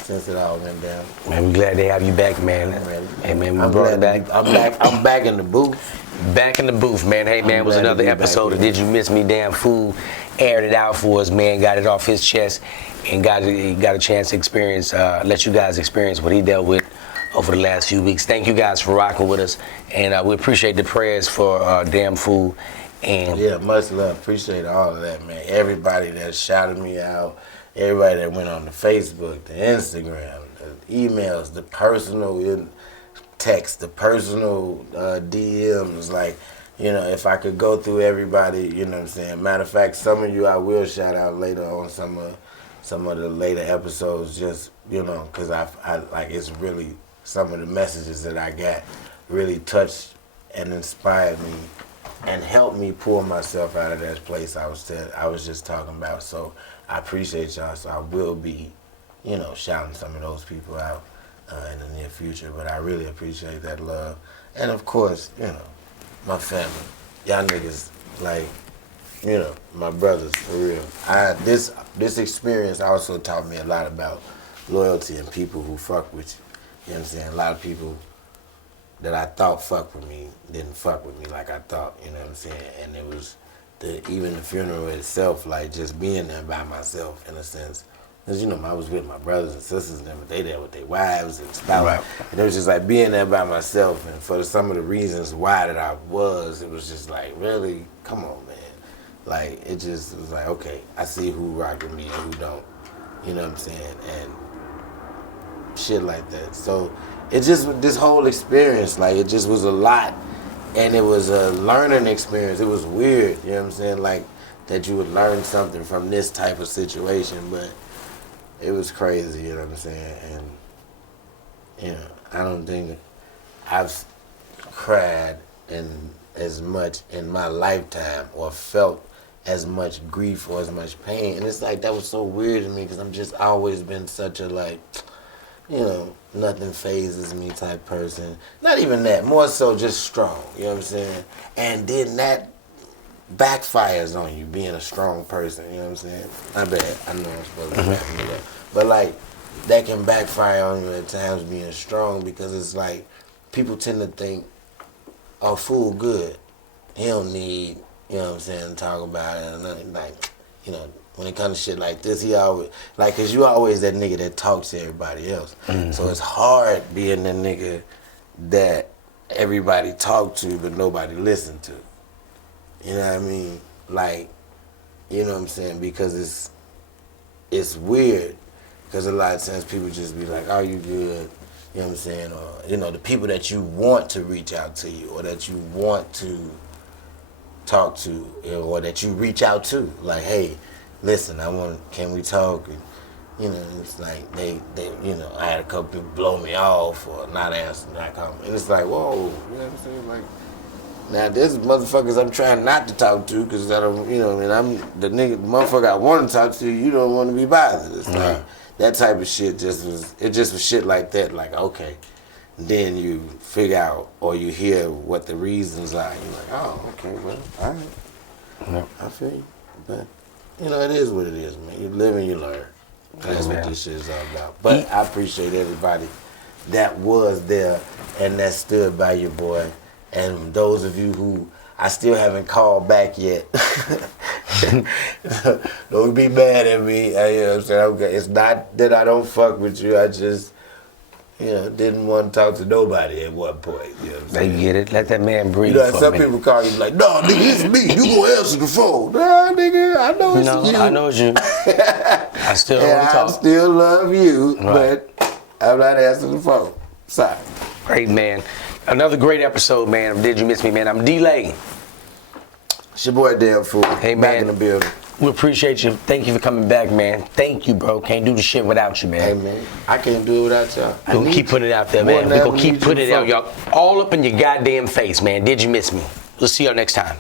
since it all went down. Man, we glad to have you back, man. Hey, man, we brought it back. I'm back in the booth. Back in the booth, man. Hey, man, it was another episode of Did You Miss Me, Damn Fool? Aired it out for us, man. Got it off his chest and got a chance to experience, let you guys experience what he dealt with over the last few weeks. Thank you guys for rocking with us, and we appreciate the prayers for Damn Fool. And yeah, much love. Appreciate all of that, man. Everybody that shouted me out, everybody that went on the Facebook, the Instagram, the emails, the personal text, the personal DMs. Like, you know, if I could go through everybody, you know what I'm saying. Matter of fact, some of you I will shout out later on some of the later episodes, just, you know, because I like, it's really, some of the messages that I got really touched and inspired me and helped me pull myself out of that place I was just talking about. So I appreciate y'all. So I will be, you know, shouting some of those people out in the near future. But I really appreciate that love. And of course, you know, my family. Y'all niggas, like, you know, my brothers, for real. This experience also taught me a lot about loyalty and people who fuck with you. You know what I'm saying? A lot of people that I thought fucked with me didn't fuck with me like I thought, you know what I'm saying? And it was even the funeral itself, like just being there by myself in a sense. Because, you know, I was with my brothers and sisters and they there with their wives and spouses. Right. And it was just like being there by myself. And for some of the reasons why that I was, it was just like, really, come on, man. Like, it just was like, okay, I see who rock with me and who don't. You know what I'm saying? And shit like that. So it just, this whole experience, like, it just was a lot. And it was a learning experience. It was weird, you know what I'm saying? Like, that you would learn something from this type of situation, but it was crazy, you know what I'm saying? And, you know, I don't think I've cried as much in my lifetime or felt as much grief or as much pain. And it's like, that was so weird to me because I'm just always been such a, like, you know, nothing phases me type person. Not even that, more so just strong, you know what I'm saying? And then that backfires on you being a strong person. You know what I'm saying? My bad. I know I'm supposed to be wrapping it up, but like that can backfire on you at times being strong because it's like people tend to think, "Oh, fool, good. He don't need, you know what I'm saying, to talk about it." And nothing like, you know, when it comes to shit like this, he always like, cause you always that nigga that talks to everybody else. So it's hard being the nigga that everybody talk to but nobody listen to. You know what I mean? Like, you know what I'm saying? Because it's weird. Because a lot of times people just be like, "Oh, you good?" You know what I'm saying? Or, you know, the people that you want to reach out to you or that you want to talk to or that you reach out to. Like, "Hey, listen, can we talk?" And, you know, it's like they, you know, I had a couple people blow me off or not answering that comment. And it's like, whoa, you know what I'm saying? Like, now there's motherfuckers I'm trying not to talk to because I don't, you know, and I'm the motherfucker I want to talk to, you don't want to be bothered. It's like, that type of shit just was shit like that, like, okay. Then you figure out or you hear what the reasons are. You're like, oh, okay, well, all right. Yep. I feel you. But, you know, it is what it is, man. You live and you learn. That's what this shit is all about. But I appreciate everybody that was there and that stood by your boy. And those of you who I still haven't called back yet, don't be mad at me. You know what I'm saying? Okay. It's not that I don't fuck with you. I just, you know, didn't want to talk to nobody at one point. You know what I'm saying? They get it. Let that man breathe. You know, for some a minute. people call you like, "No, nigga, it's me. You gonna answer the phone." Nah, nigga, I know it's you. I know it's you. I still don't And want to I talk. still love you, Right. but I'm not answering the phone. Sorry. Great, man. Another great episode, man, of Did You Miss Me, man? I'm D-Lay. It's your boy Damn Fool. Hey, Back man. in the building. We appreciate you. Thank you for coming back, man. Thank you, bro. Can't do the shit without you, man. Hey, man, I can't do it without y'all. We're going to keep putting it out there, more man. than We're ever going to keep need putting it you out, y'all. All up in your goddamn face, man. Did you miss me? We'll see y'all next time.